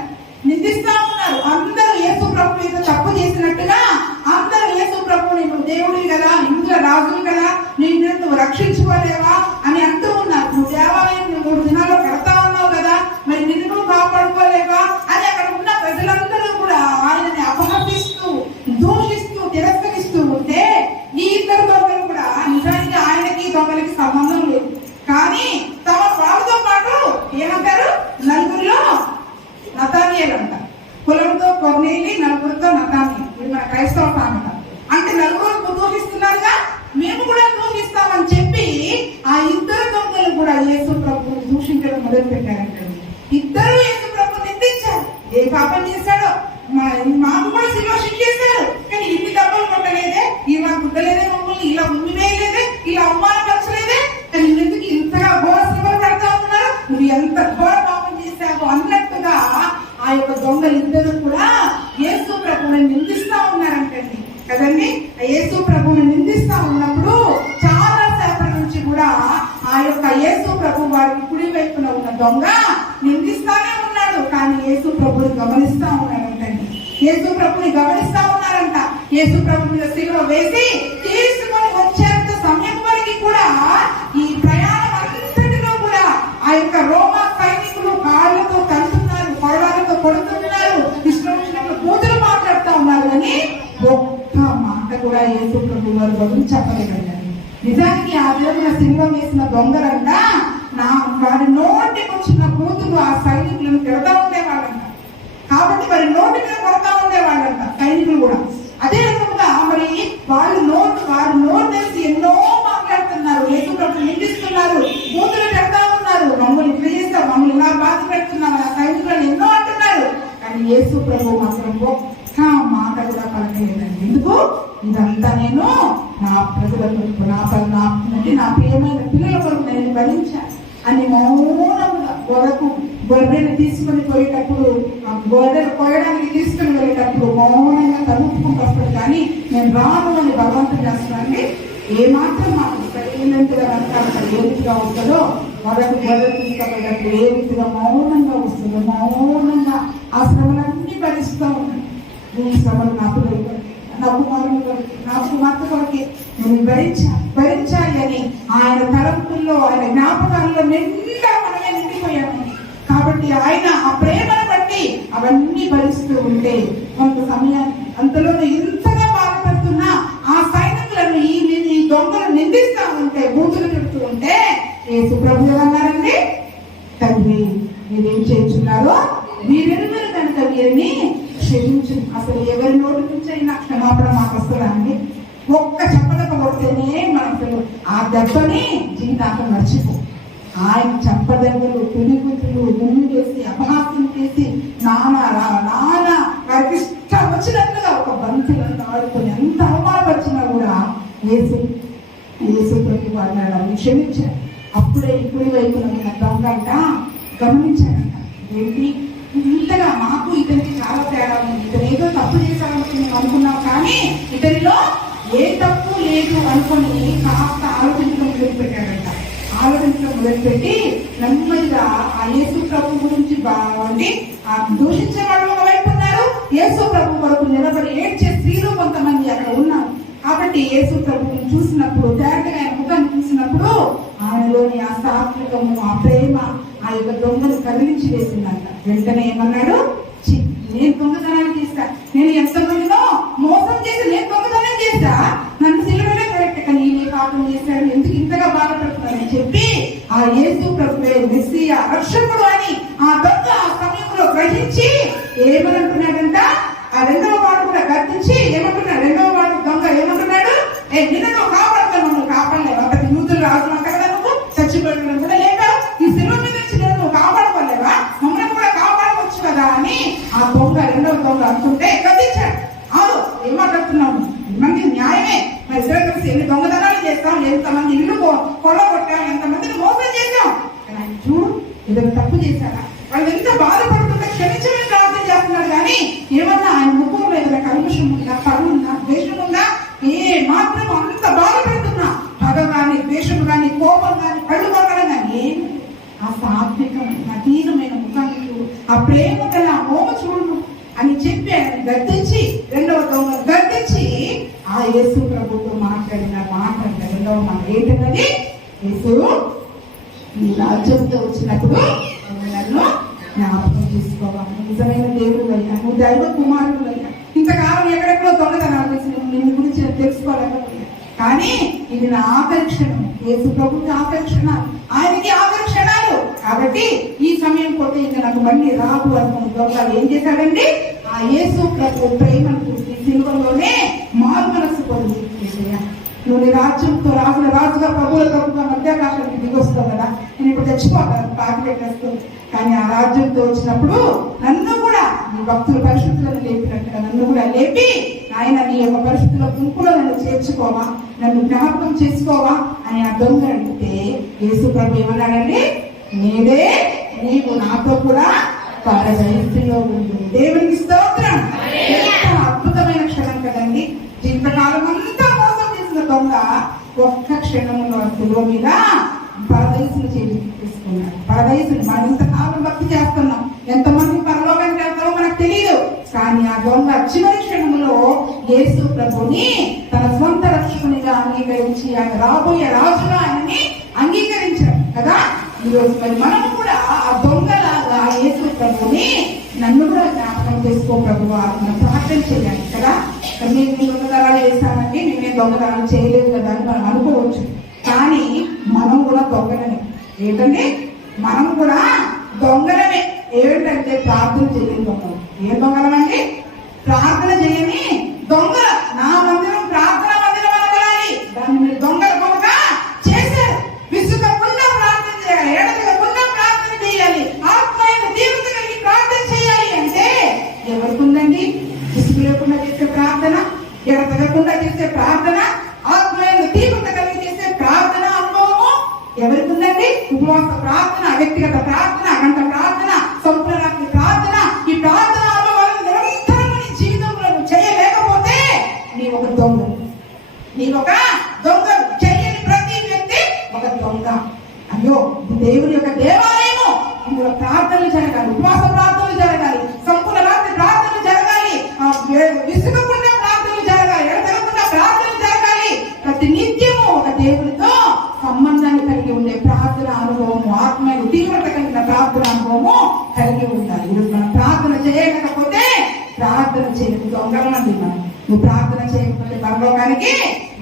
అందరూ యేసు ప్రభు మీద తప్పు చేసినట్టుగా అందరూ యేసు ప్రభుని, నువ్వు దేవుడివి కదా, ఇందులో రాజులు కదా, నువ్వు రక్షించుకోలేవా అని అంటూ ఉన్నారు. నువ్వు దేవాలయం 3 దినాల్లో కడతా ఉన్నావు కదా, మరి నిన్ను నువ్వు కాపాడుకోలేవా అని అక్కడ ఉన్న ప్రజలందరూ కూడా ఆయనని అపహసిస్తూ, దూషిస్తూ, తిరస్కరిస్తూ ఉంటే, ఈ ఇద్దరు దొంగలు కూడా ఇద్దరు కూడా యేసు ప్రభువుని నిందిస్తా ఉన్నారంటండి కదండి. యేసు ప్రభువుని నిందిస్తా ఉన్నప్పుడు చాలా సేపటి నుంచి కూడా ఆ యొక్క యేసు ప్రభు వారికి కుడి వైపున ఉన్న దొంగ నిందిస్తానే ఉన్నాడు. కానీ యేసు ప్రభుని గమనిస్తా ఉన్నాడంటండి. యేసు ప్రభుని గమనిస్తా ఉన్నారంట. యేసు ప్రభు మీద సిలువ వేసి తీసుకొని వచ్చేంత సమయం వరకు కూడా ఈ ప్రయాణం అంతటిలో కూడా ఆ యొక్క రోమా సైనికులు కాళ్ళతో తంటున్నారు, కొరడాలతో కొడుతున్నారు, ఇష్టం కూతురు మాట్లాడుతూ ఉన్నారు. కానీ ఒక్క మాట కూడా యేసు ప్రభు వారు బదులు చెప్పలేదండి. నిజానికి ఆ దేవుని సిలువ వేసిన దొంగలంట వారి నోటికి వచ్చిన కూతురు ఆ సైనికులను తిడతా ఉండేవాళ్ళంట. కాబట్టి మరి నోటి మీద కొడతా ఉండేవాళ్ళంట సైనికులు కూడా. అదే రకంగా మరి వారి నోరు తెలిసి ఎన్నో మాట్లాడుతున్నారు, యేసు ప్రభు నిందిస్తున్నారు, కూతురు పెడతా ఉన్నారు, మమ్మల్ని ఇట్లా చేస్తారు, మమ్మల్ని ఇలా బాధ పెడుతున్నారు, ఆ సైనికులను ఎన్నో అంటున్నారు. కానీ యేసు ప్రభు మాత్రం ఒక్క మాట కూడా పలకలేదండి. ఎందుకు? ఇదంతా నేను నా ప్రజల కొరకు, నా ప్రియమైన పిల్లల కొరకు నేను భరించాను అని మౌనంగా గొర్రెలు తీసుకుని పోయేటప్పుడు, గొర్రెలు కోయడానికి తీసుకుని వెళ్ళేటప్పుడు మౌనంగా తలుపుకుంటూ వస్తాడు. కానీ నేను రాను అని భగవంతుడు చేస్తున్నానండి. ఏమాత్రం మాకు సరైనట్టుగా వెనకాల ఏ రీతిగా వస్తుందో గొర్రెలు తీసుకుపోయేటప్పుడు ఏ రీతిగా మౌనంగా వస్తుందో మౌనంగా ఆ శ్రమలన్నీ భరిస్తూ ఉన్నాను. ఈ శ్రమలు నా కుమార్తె కొరకి నేను భరించాలి అని ఆయన తలంపుల్లో, ఆయన జ్ఞాపకాల్లో నిండా మనమే నిండిపోయాము. కాబట్టి ఆయన ఆ ప్రేమను బట్టి అవన్నీ భరిస్తూ ఉంటే కొంత సమయాన్ని అంతలోనే ఇంతగా బాధపడుతున్న ఆ సైనికులను ఈ దొంగలు నిందిస్తూ ఉంటే, బూతులు చెప్తూ ఉంటే యేసు ప్రభు ఏమన్నారండి? తండ్రి మీరేం చేస్తున్నారో మీరెరుగరు కనుక వీరిని క్షమించు. అసలు ఎవరి నోటి నుంచి అయినా క్షమాపణ మాకు వస్తుందా అండి? ఒక్క చెప్పదక కొడితేనే మనకు ఆ దెబ్బని జీవితాంతం మర్చిపో. ఆయన చెప్పదెబ్బలు, పిడిగుతులు, ముందు చేసి అపహాస్యం చేసి నాన్న వారికి ఇష్టం వచ్చినట్లుగా ఒక బంతులను ఆడుకొని ఎంత అవమానపరిచినా కూడా యేసు ప్రభు వారిని క్షమించారు. అప్పుడే ఇప్పుడు వైపున దొంగంట గమనించారంట. ఏంటి ఇంతగా మాకు ఇతనికి చాలా తేడా ఉంది, ఇతను ఏదో తప్పు చేశామని మేము అనుకున్నాం, కానీ ఇతనిలో ఏ తప్పు లేదు అనుకొని కాస్త ఆలోచించడం మొదలుపెట్టాడంట. ఆలోచించడం మొదలుపెట్టి నెమ్మదిగా ఆ యేసు ప్రభు గురించి దూషించే వాళ్ళు ఒకవైపు ఉన్నారు, యేసు ప్రభు కొరకు నిలబడి ఏడ్చే స్త్రీలు కొంతమంది అక్కడ ఉన్నారు. కాబట్టి యేసు ప్రభుని చూసినప్పుడు, డైరెక్ట్గా ఆయన ముఖాన్ని చూసినప్పుడు ఆయనలోని ఆ సాత్వికము, ఆ ప్రేమ ఆ యొక్క దొంగను కదిలించి వేసిందంట. వెంటనే ఏమన్నాడు? నేను దొంగతనాన్ని చేస్తా, నేను ఎంతమందినో మోసం చేసి నేను దొంగతనం చేస్తా, నన్ను సిలువనే కరెక్ట్, కానీ ఈయన పాపం చేశాడు, ఎందుకు ఇంతగా బాధపడుతున్నానని చెప్పి ఆ యేసు ప్రభువే మెస్సియా రక్షకుడు అని ఆ దొంగ ఆ సమయంలో గ్రహించి ఏమనంటున్నాడంట? ఆ రెండవ వాడు కూడా గర్తించి ఏమంటున్నాడు? రెండవ వాడు దొంగ ఏమంటున్నాడు? నిన్ను నువ్వు కాపాడుతాను, నువ్వు కాపాడలేవు, అతని యూతులు రాజు అంటారు కదా, నువ్వు చచ్చిపోయడం కూడా లేక ఈ సిలువ మీద నుంచి నువ్వు కాపాడుకోలేవా, మమ్మల్ని కూడా కాపాడుకోవచ్చు కదా అని ఆ దొంగ రెండవ దొంగ అంటుంటే గర్తించాడు. అవును, ఏమాట్లాడుతున్నాము, మంది న్యాయమే, మరి ఇద్దరు కలిసి ఎన్ని దొంగతనాలు చేస్తాం, ఎంతమంది ఇల్లు కొల్లగొట్టాం, ఎంతమందిని మోసం చేశాం, కానీ చూడు ఇద్దరు తప్పు చేశారా, వాళ్ళు ఎంత బాధపడుతుంటే క్షమించమని ప్రార్థన చేస్తున్నారు. కానీ ఏమన్నా ఆయన ముఖంలో ఏదైనా కల్మషం ఉందా, పరువు ఉందా, ద్వేషం ఉందా? ఏ మాత్రం అంత బాధపడుతున్నా పగ కానీ, ద్వేషం కానీ, కోపం కానీ, కళ్ళు కొట్టడం కానీ ఆ సాత్వికమైన అతీతమైన ముఖాన్ని ఆ ప్రేమ గల మోమ చూడు అని చెప్పి ఆయన గద్దించి రెండవ దొంగ గద్దించి ఆ యేసు ప్రభుతో మాట్లాడిన మాట అంటే రెండవ మాట ఏంటన్నది? యేసు నీ రాజ్యంతో వచ్చినప్పుడు నన్ను జ్ఞాపకం చేసుకోవాలి, నిజమైన దేవుడు అయ్యా, నువ్వు దైవ కుమారుడు అయ్యా, ఇంతకాలం ఎక్కడెక్కడో దొంగతనాలు చేసి నిన్ను గురించి తెలుసుకోలేకపోయా, కానీ ఇది నా ఆఖరి క్షణం, యేసు ప్రభుకి ఆఖరి క్షణాలు, ఆయనకి ఆఖరి క్షణాలు, కాబట్టి ఈ సమయం పోతే ఇంకా నాకు మళ్ళీ రాదు అనుకున్న దొంగలు ఏం చేశాడండి? ఆ యేసు ప్రభు ప్రేమను చూసి సిలువలోనే మారు మనసు పొంది, నువ్వు నీ రాజ్యంతో రాజుగా ప్రభువుల ప్రభుత్వ మధ్యాకాశానికి దిగొస్తావు కదా, నేను ఇప్పుడు తెచ్చిపోతాను పాకి పెట్టేస్తాను, కానీ ఆ రాజ్యంతో వచ్చినప్పుడు నన్ను కూడా నీ భక్తుల పరిశుద్ధులను లేపినట్టుగా నన్ను కూడా లేపి ఆయన నీ యొక్క పరిస్థితుల గుంపులో నన్ను చేర్చుకోవా, నన్ను జ్ఞాపకం చేసుకోవా అని ఆ దొంగ అడిగితే యేసు ప్రభు ఏమన్నాడండి? నేడే నీవు నాతో కూడా పరదైస్సులో ఉంది. దేవునికి స్తోత్రం. ఎంత అద్భుతమైన క్షణం కదండి. జీవితకాలం అంతా మోసం చేసిన దొంగ ఒక్క క్షణంలో శిలువ మీద పరదైసులు తీసుకున్నాడు. పరదైసులు మనం ఇంతకాలం భక్తి చేస్తున్నాం, ఎంతమంది పరలోకానికి వెళ్తారో మనకు తెలియదు. కానీ ఆ దొంగ చివరి క్షణంలో యేసు ప్రభుని తన స్వంత రక్షకునిగా అంగీకరించి ఆయన రాబోయే రాజుగా ఆయనని అంగీకరించాడు కదా. ఈరోజు మరి మనం కూడా ఆ దొంగలాగా యేసు ప్రభుని నన్ను కూడా జ్ఞాపకం చేసుకో ప్రభు, మనం ప్రార్థన చేయాలి కదా. నేను దొంగతనాలు చేశానండి, నేనే దొంగతనాలు చేయలేదు కదా అని మనం అనుకోవచ్చు. కానీ మనం కూడా దొంగలమే. ఏంటంటే మనం కూడా దొంగలమే. ఏంటంటే ప్రార్థన చేయని దొంగలు. ఏ దొంగలమండి? ప్రార్థన చేయని దొంగ. నా మందిరం ప్రార్థన మందిరం అనగలాలి, దాన్ని మీరు దొంగల దొంగ చేశారు. విసుగకుండా ప్రార్థన చేయాలి, ఎడతెగకుండా ప్రార్థన చేయాలి, ఆత్మీయ తీవ్రత కలిగి ప్రార్థన చేయాలి. అంటే ఎవరికి ఉందండి విసుగు లేకుండా చేసే ప్రార్థన, ఎడతెగకుండా చేసే ప్రార్థన, ఆత్మీయ తీవ్రత కలిగి చేసే ప్రార్థన అనుభవము ఎవరికి ఉందండి? ఉపవాస ప్రార్థన, వ్యక్తిగత ప్రార్థన, గంట ప్రార్థన, సంప్రదాయ ప్రార్థన. ఈ ప్రార్థన అనుభవాలు నిరంతరం నీ జీవితంలో చేయలేకపోతే నీ ఒక దొంగ. నీ ఒక దొంగ. చేయని ప్రతి వ్యక్తి ఒక దొంగ. అయ్యో దేవుని యొక్క దేవాలయము, ఇందులో ప్రార్థనలు జరగాలి, ఉపవాస ప్రార్థనలు జరగాలి, సంపూర్ణ రాత్రి ప్రార్థనలు జరగాలి, విసుగకుండా ప్రార్థనలు జరగాలి, ఎడతెగకుండా ప్రార్థనలు జరగాలి. ప్రతి నిత్యము ఒక దేవునితో సంబంధాన్ని కలిగి ఉండే ప్రార్థన అనుభవము, ఆత్మీయ తీవ్రత కలిగిన ప్రార్థన అనుభవము కలిగి ఉండాలి. ఈరోజు మనం ప్రార్థన చేయలేకపోతే ప్రార్థన చేయలేదు దొంగలమండి. మనం నువ్వు ప్రార్థన చేయకపోతే పరలోకానికి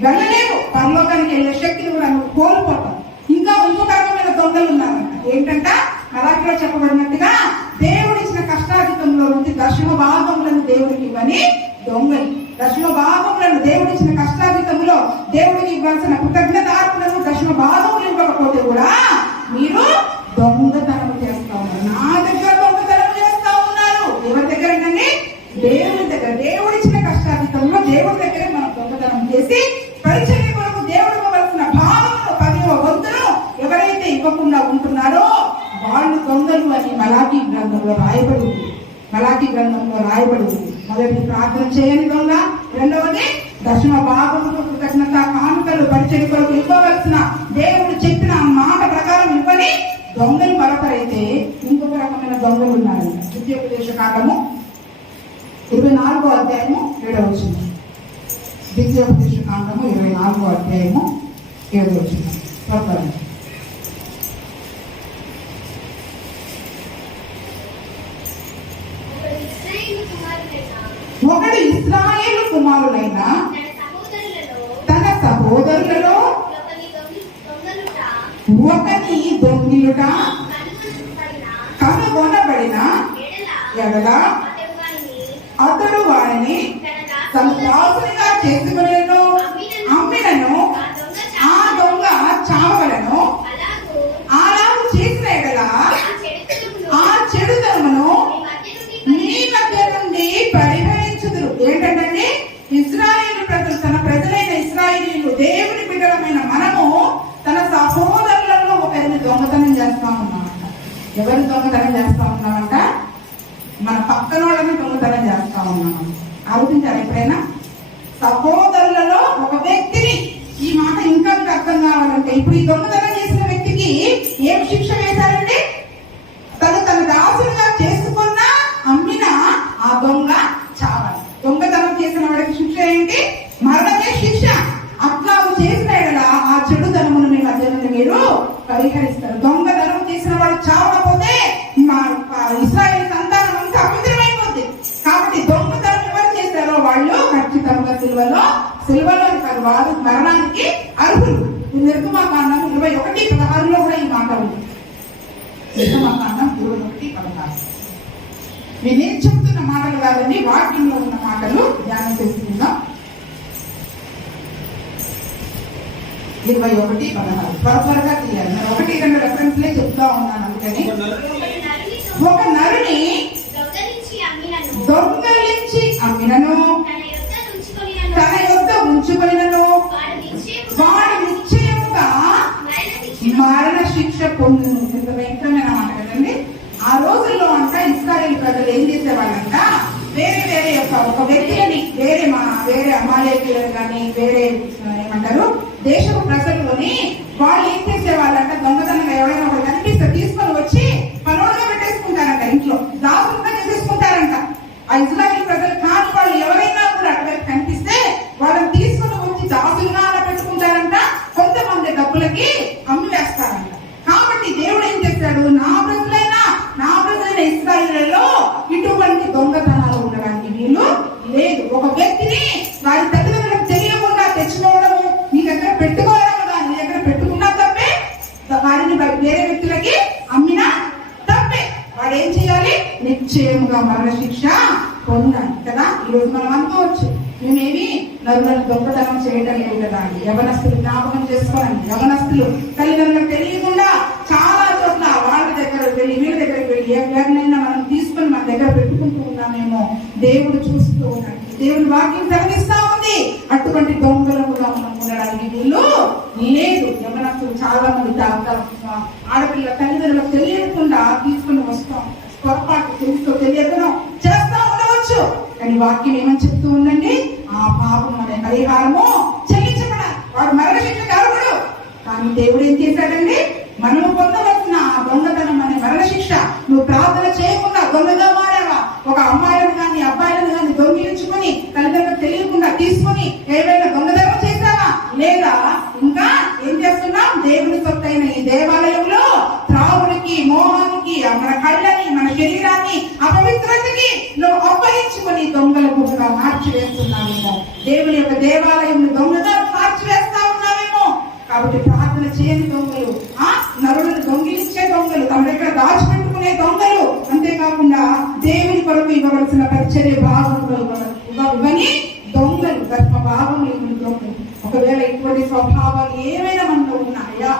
వెళ్ళలేవు. పరలోకానికి వెళ్ళే శక్తిని కూడా నువ్వు కోల్పోతావు. ఇంకా ఇంకొక రకమైన దొంగలు ఉన్నారంట. ఏంటంట? మరాఠీలో చెప్పబడినట్టుగా దేవుడిచ్చిన కష్టాధికంలో నుంచి దశమ భాగములను దేవుడికి ఇవ్వని దొంగలు. దశమ భాగములను దేవుడిచ్చిన కష్టాధికంలో దేవుడికి ఇవ్వాల్సిన కృతజ్ఞతార్పణను దశమ భాగములు ఇవ్వకపోతే కూడా మీరు దొంగతనం చేస్తా ఉన్నారు. నా దగ్గర దొంగతనం చేస్తా ఉన్నారు. ఎవరి దగ్గర అండి? దేవుడి దగ్గర. దేవుడిచ్చిన కష్టాధికంలో దేవుడి దగ్గరే మనం దొంగతనం చేసి పరిచర్య కొరకు దేవుడు ఇవ్వవలసిన భాగమును 10వ వంతును ఎవరైతే ఇవ్వకుండా ఉంటున్నారో వాళ్ళు దొంగలు అని మలాకీ గ్రంథంలో రాయబడి ఉంది. మలాకీ గ్రంథంలో రాయబడి ఉంది. మొదటి ప్రార్థన చేయని దొంగ, రెండవది దశమ భాగములు కృతజ్ఞత కానుకలు పరిచర్య కొరకు ఇవ్వవలసిన దేవుడు చెప్పిన మాట ప్రకారం ఇవ్వని దొంగలు మరొకరైతే ఇంకొక రకమైన దొంగలు ఉన్నారు. ద్వితీయోపదేశ కాండము 24వ అధ్యాయము 7వ వచనం. ద్వితీయోపదేశ కాండము 24వ అధ్యాయము 7వ వచనం. ఒకడు ఇశ్రాయేలు కుమారులైన తన సహోదరులలో ఒకని దొంగిలుట కనుగొనబడిన ఎడల అతడు వారిని తన దాసునిగా చేసుకునేను, అమ్మినను ఆ దొంగ చావగలను. అలాగూ చేసిన ఎడల ఆ చెడుతనమును మీ మధ్య నుండి పరిహరించుదురు. ఏంటంటే ఇశ్రాయేలు ప్రజలు, తన ప్రజలైన ఇశ్రాయేలీలు, దేవుని బిడ్డలమైన మనము తన సహోదరులలో ఒకరిని దొంగతనం చేస్తా ఉన్నామంట. ఎవరిని దొంగతనం చేస్తా ఉన్నామంట? మన పక్కన వాళ్ళని దొంగతనం చేస్తా ఉన్నాము. ఆలోచించారు ఎప్పుడైనా? సహోదరులలో ఒక వ్యక్తిని. ఈ మాట ఇంకా మీకు అర్థం కావాలంటే ఇప్పుడు ఈ దొంగతనం చేసిన వ్యక్తికి ఏం శిక్ష వేశారండి? తన దాసులుగా చేసుకున్న అమ్మిన ఆ దొంగ చావాలి. దొంగతనం చేసిన వాడికి శిక్ష ఏంటి? మరణమే శిక్ష. అట్లా చేసిన ఆ చెడుతనమును మీ మధ్య నుండి మీరు పరిహరిస్తారు. దొంగతనం చేసిన వాడు చావకపోతే ఇశ్రాయేలు సంతానం అంతా అపవిత్రమైపోద్ది. కాబట్టి దొంగతనం ఎవరు చేశారో వాళ్ళు ఖచ్చితంగా సిలువలో కాదు, వారు మరణానికి అర్హులు. నిర్గమాకాండం 21:16 కూడా ఈ మాట ఉంది. నిర్గమాకాండం 21:16. నేను చెప్తున్న మాటలు కాదండి, వాక్యంలో ఉన్న మాటలు ధ్యానం చేసుకుందాం. 21:16 త్వరగా తీయాలి. నేను 1-2 రెఫరెన్స్లే చెప్తా ఉన్నాను. అందుకని ఒక నరుని దొంగలించి అమ్మినను, తన యొద్ద ఉంచుకొనినను వాడు నిశ్చయముగా మరణ శిక్ష పొందును. ఎంత భయంకరమైన మాట కదండి. ఆ రోజుల్లో అంట ఇశ్రాయేలు వ్యక్తులని వేరే అమాయకులను కానీ వేరే ఏమంటారు దేశపు ప్రజల్లోని వాళ్ళు ఏం చేసేవాళ్ళంట, దొంగతనంగా ఎవరైనా ఒకరు కనిపిస్తే తీసుకొని వచ్చి పనులుగా పెట్టేసుకుంటారంట, ఇంట్లో దాసులుగా చేసేసుకుంటారంట. ఆ ఇజ్రాయిల్ ప్రజలు కాని వాళ్ళు ఎవరైనా కూడా అటువైపు కనిపిస్తే వాళ్ళని తీసుకొని వచ్చి దాసులుగా అలా పెట్టుకుంటారంట, కొంతమంది డబ్బులకి అమ్మి వేస్తారంట. కాబట్టి దేవుడు ఏం చేశాడు, నా ప్రజలైన ఇశ్రాయేలులో ఇటువంటి దొంగతనాలు ఉండడానికి వీలు లేదు. ఒక వ్యక్తిని వారి తల్లిదండ్రులకు తెలియకుండా తెచ్చుకోవడము, నీ దగ్గర పెట్టుకోవడం కానీ నీ దగ్గర పెట్టుకున్నా తప్పే, వారిని వేరే వ్యక్తులకి అమ్మినా తప్పే. వాడు ఏం చేయాలి, నిశ్చయముగా మరణ శిక్ష పొందాలి కదా. ఈరోజు మనం అనుకోవచ్చు, మేమేమి నరులను దొంగతనం చేయటం లేదు కదా అని. యవనస్తులు జ్ఞాపకం చేసుకోవాలండి, యవనస్తులు తల్లిదండ్రులకు తెలియకుండా చాలా చోట్ల వాళ్ళ దగ్గర వెళ్ళి వీళ్ళ దగ్గరికి వెళ్ళి ఎవరినైనా మనం తీసుకొని మన దగ్గర పెట్టుకుంటూ ఉన్నామేమో దేవుడు చూస్తూ ఉన్నాడు. దేవుడి వాక్యం కలిగిస్తా ఉంది, అటువంటి దొంగలుగా మనం ఉండడానికి వీళ్ళు లేదు. యవనస్తులు చాలా మంది ఆడపిల్ల తల్లిదండ్రులకు తెలియకుండా తీసుకుని వస్తాం, పొరపాటు తెలుస్తూ తెలియకుండా చేస్తా ఉండవచ్చు. కానీ వాక్యం ఏమని చెప్తూ ఉందండి, ఆ పాపం అనే పరిహారము చెల్లించబడాలి. వాడు మరణ శిక్షకు అర్హుడు. కానీ దేవుడు ఏం చేశాడండి, మనము పొందవలసిన ఆ దొంగతనం అనే మరణ శిక్ష నువ్వు ప్రార్థన చేయకుండా దొంగగా మారావా, ఒక అమ్మాయిలను కానీ అబ్బాయిలను కానీ దొంగిలించుకొని తల్లిదండ్రులకు తెలియకుండా తీసుకొని ఏవైనా దొంగతనం చేశావా, లేదా ఇంకా ఏం చేస్తున్నాం, దేవుని సొత్తైన ఈ దేవాలయంలో త్రాగుడికి మోహానికి మన కళ్ళని మన శరీరాన్ని అపవిత్రతకి నువ్వు అప్పగించుకొని దొంగల గుంపుగా మార్చివేస్తున్నావేమో, దేవుని యొక్క దేవాలయం దొంగగా మార్చివేస్తా ఉన్నావేమో. కాబట్టి ప్రార్థన చేయని దొంగలు, నరులను దొంగిలించే దొంగలు, తమ దగ్గర దాచిపెట్టుకునే దొంగలు, అంతేకాకుండా దేవుని కొరకు ఇవ్వవలసిన పరిచర్య భాగంలో ఇవ్వని దొంగలు, గర్భ భాగంలో ఇవ్వని దొంగలు. ఒకవేళ ఇటువంటి స్వభావాలు ఏమైనా మనలో ఉన్నాయా,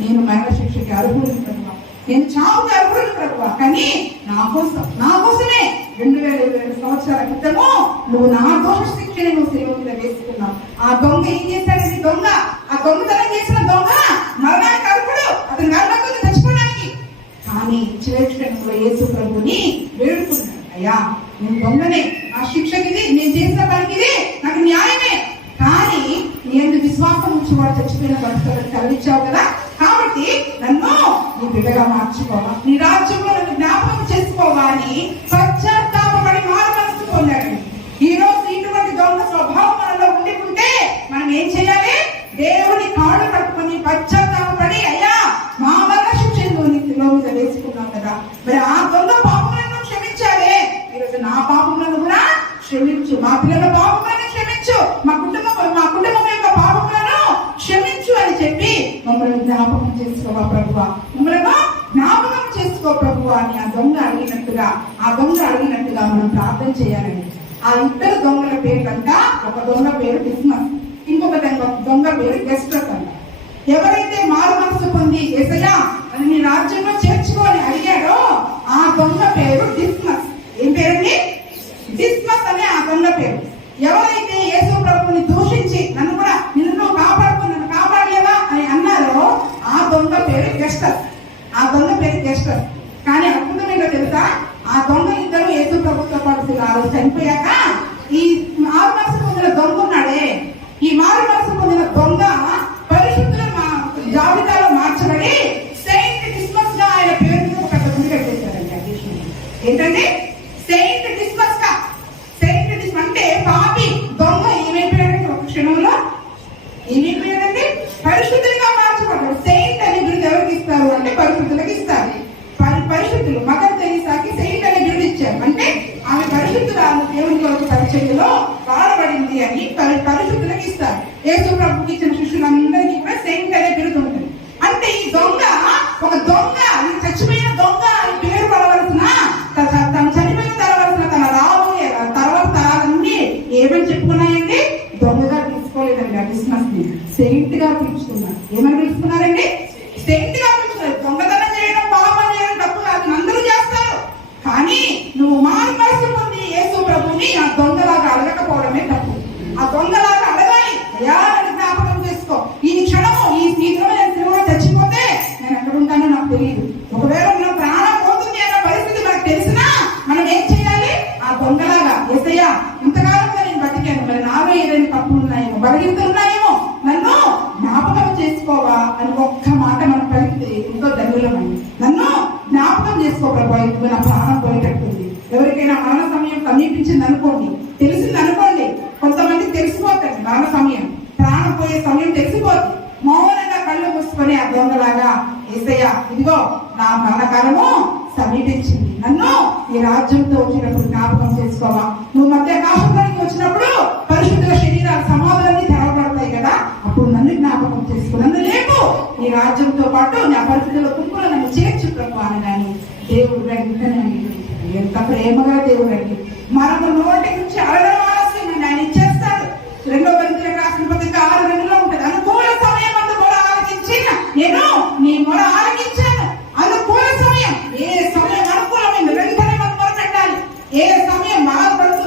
నేను మరణ శిక్షకి అర్హుడిని ప్రభువా, నేను చావుకి అర్హుడిని ప్రభువా, కానీ నా కోసమే 2027 సంవత్సరాల క్రితము నువ్వు నా దోష శిక్షని నువ్వు శిలువ మీద వేసుకున్నావు. ఆ దొంగ ఏం చేశాడని, ఆ దొంగతనం చేసిన దొంగ మరణానికి అర్హుడు, అతను నరకంలో తెచ్చుకోవడానికి. కానీ చివరిలో యేసు ప్రభుని వేడుకున్నాడు, అయ్యా నేను దొంగనే, ఆ శిక్షకి నేను చేసిన పనికి నాకు న్యాయమే, కానీ నేను విశ్వాసం నుంచి వాడు చచ్చిపోయిన భక్తులను కలిగించావు కదా, కాబట్టి నన్ను నీ బిడ్డగా మార్చుకోవా, నీ రాజ్యంలో నన్ను జ్ఞాపకం చేసుకోవా అని పశ్చాత్తాపడి మారు మనసు పొందాడు. ఈ రోజు ఇటువంటి దొంగ స్వభావం మనలో ఉంటే మనం ఏం చేయాలి, దేవుని కాళ్ళు పట్టుకొని పశ్చాత్తాపడి, అయ్యా మా వల్ల శిక్షను మీద వేసుకున్నాం కదా, మరి ఆ దొంగ పాపములను క్షమించాలే, ఈరోజు నా పాపములను కూడా క్షమించు, మా పిల్లల పాపములను క్షమించు, మా కుటుంబం యొక్క పాపములను క్షమించు అని చెప్పి మమ్మల్ని జ్ఞాపకం చేసుకోవా ప్రభువా, మమ్మల్ని జ్ఞాపకం చేసుకో ప్రభువా అని ఆ దొంగ అడిగినట్టుగా మనం ప్రార్థన చేయాలండి. ఆ ఇద్దరు దొంగల పేర్లంట, ఒక దొంగ పేరు డిస్మస్, ఇంకొక దొంగ పేరు గెస్టస్ అంట. ఎవరైతే మారు మనసు పొంది యేసయ్యా అని నీ రాజ్యంలో చేర్చుకోని అడిగాడో ఆ దొంగ పేరు డిస్మస్. ఏం పేరండి, డిస్మస్ అనే ఆ దొంగ పేరు. ఎవరైతే యేసు ప్రభువుని దూషించి నిన్ను కాపాడలేవా అని అన్నారో ఆ దొంగ పేరు గెస్టస్. కానీ అద్భుతం ఏంటో తెలుసా, ఆ దొంగ ఇద్దరు యేసు ప్రభుతో పాటు ఆ రోజు చనిపోయాక ఈ మారు మనసు పొందిన దొంగ ఉన్నాడే, ఈ మారు మనసు పొందిన దొంగ పరిశుద్ధుల జాబితాలో మార్చబడి సెయింట్ డిస్మస్ గా ఆయన పేరు ఒక పెద్ద గుడి కట్టేశారండి. ఏంటంటే సెయింట్ డిస్మస్ గా, సెయింట్ డిస్మస్ అంటే పాపి దొంగ ఏమైపోయాడంటే ఒక క్షణంలో ఏమైపోయాడంటే పరిశుద్ధులుగా మార్చబడ్డాడు. సెయింట్ అనే బిరుదు ఎవరికి ఇస్తారు అంటే పరిశుద్ధులకు ఇస్తారు. పరిశుద్ధులు మదర్ తెరీసాకి సెయింట్ అనే బిరుదు ఇచ్చారు, అంటే ఆమె పరిశుద్ధురాలు దేవుని కొరకు పరిచర్యలో వాడబడింది అని పరిశుద్ధులకు ఇస్తారు. యేసు ప్రభుకి ఇచ్చిన శిష్యులందరికీ కూడా సెయింట్ అనే బిరుదు ఉంటుంది. అంటే ఈ దొంగ ఒక దొంగ, చచ్చిపోయిన దొంగ అని పేరు పడవలసిన, తను చనిపోయిన తన రాబోయే తర్వాత తరాలన్నీ ఏమని చెప్పుకున్నాయండి, దొంగగా తీసుకోలేదండి. ఆ క్రిస్మస్ ని సెయింట్ గా పిలుచుకున్నారు. ఏమని పిలుచుకున్నారండి, సెయింట్ గా పిలుచుకున్నారు. దొంగతనం చేయడం, పాపం చేయడం తప్పు కాదు, అందరూ చేస్తారు. కానీ నువ్వు మారు మనసు పొంది యేసు ప్రభుని ఆ దొంగలాగా అడగకపోవడమే తప్పు. ఆ దొంగలాగా అడగాలి, అయ్యా నన్ను జ్ఞాపకం చేసుకో, ఈ క్షణము ఈ స్థితిలో నేను సినిమా చచ్చిపోతే నేను ఎక్కడ ఉంటానో నాకు తెలియదు. ఒకవేళ మన ప్రాణం పోతుంది అన్న పరిస్థితి మనకు తెలిసినా మనం ఏం చేయాలి, ఆ దొంగలాగా యేసయ్యా ఇంతగా అని ఒక్క మాట మనం పలికితే ఎంతో ధన్యులమని. నన్ను జ్ఞాపకం చేసుకో ప్రభా, ఇప్పుడు నా ప్రాణం పోయేటట్టుంది. ఎవరికైనా మరణ సమయం సమీపించింది అనుకోండి, తెలిసింది అనుకోండి, కొంతమంది తెలిసిపోతుంది మరణ సమయం, ప్రాణం పోయే సమయం తెలిసిపోతుంది. మౌనంగా కళ్ళు మూసుకొని ఆ దొంగలాగా యేసయ్య ఇదిగో నా మరణకాలము సమీపించింది, నన్ను ఈ రాజ్యంతో వచ్చినప్పుడు జ్ఞాపకం చేసుకోవా. నువ్వు మధ్య కాశంలోకి వచ్చినప్పుడు పరిశుద్ధుల శరీరాల సమాధులన్నీ తెరవబడతాయి కదా, అప్పుడు నన్ను జ్ఞాపకం చేసుకో, నన్ను లేపు ఈ రాజ్యంతో పాటు నా పరిశుద్ధుల గుంపులో నన్ను చేర్చు ప్రభు అని కానీ దేవుడు వెంటనే ఎంత ప్రేమగా దేవుడు అండి. మనము నోటి నుంచి అడగడం ఆలస్యం ఆయన ఇచ్చేస్తాడు. 2 కొరింథీయులకు రాసిన పత్రిక 6:2 ఉంటుంది. అనుకూల సమయం అందు మొర ఆలకించి నేను నీ మొర ఆలకించాను. అనుకూల సమయం, ఏ సమయం అనుకూలమైంది వెంటనే మనం మొర పెట్టాలి. ఏ సమయం బాధపడుతూ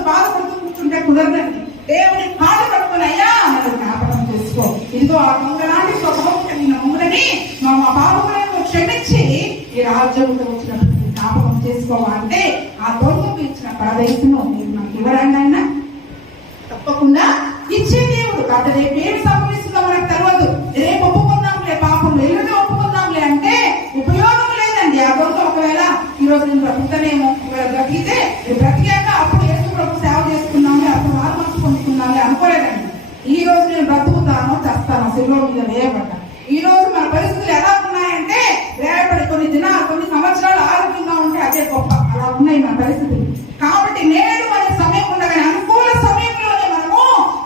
కూర్చుంటే కుదరదండి. దేవుని పాట పట్టుకుని అయ్యా నన్ను జ్ఞాపకం చేసుకో, ఇదిగో ఆ దొంగలాంటి స్వభావం కలిగిన మమ్మల్ని మా పాపములను క్షమించి ఈ రాజ్యంతో వచ్చినప్పుడు జ్ఞాపకం చేసుకోవాలంటే ఆ దొంగకు ఇచ్చిన పరదేశము మీరు నాకు ఇవ్వరండి అయినా తప్పకుండా ఇచ్చే దేవుడు. కాబట్టి రేపు ఏమి సంభవిస్తుందో మనకు తెలియదు. రేపు ఒప్పుకుందాంలే పాపం, ఎల్లుండి ఒప్పుకుందాంలే అంటే ఉపయోగం లేదండి. ఆ దొంగ ఒకవేళ ఈ రోజు నేను బ్రతుకుతానేమో, ఒకవేళ బ్రతికితే బ్రతికాక అప్పుడు యేసు ప్రభు సేవ చేసుకున్నాంలే, అప్పుడు ఆత్మహత్య పొందుకున్నాంలే అనుకోలేదండి. ఈ రోజు నేను బ్రతుకుతాను చస్తాను శిలువ మీద వేయబడ్డా. ఈ రోజు మన పరిస్థితులు ఎలా ఉన్నాయంటే రేపటి కొన్ని దినాలు కొన్ని సంవత్సరాలు ఆరోగ్యంగా ఉంటే అదే గొప్ప, అలా ఉన్నాయి మన పరిస్థితులు. కాబట్టి నేడు అనే సమయం ఉండగానే అనుకూల సమయంలోనే మనము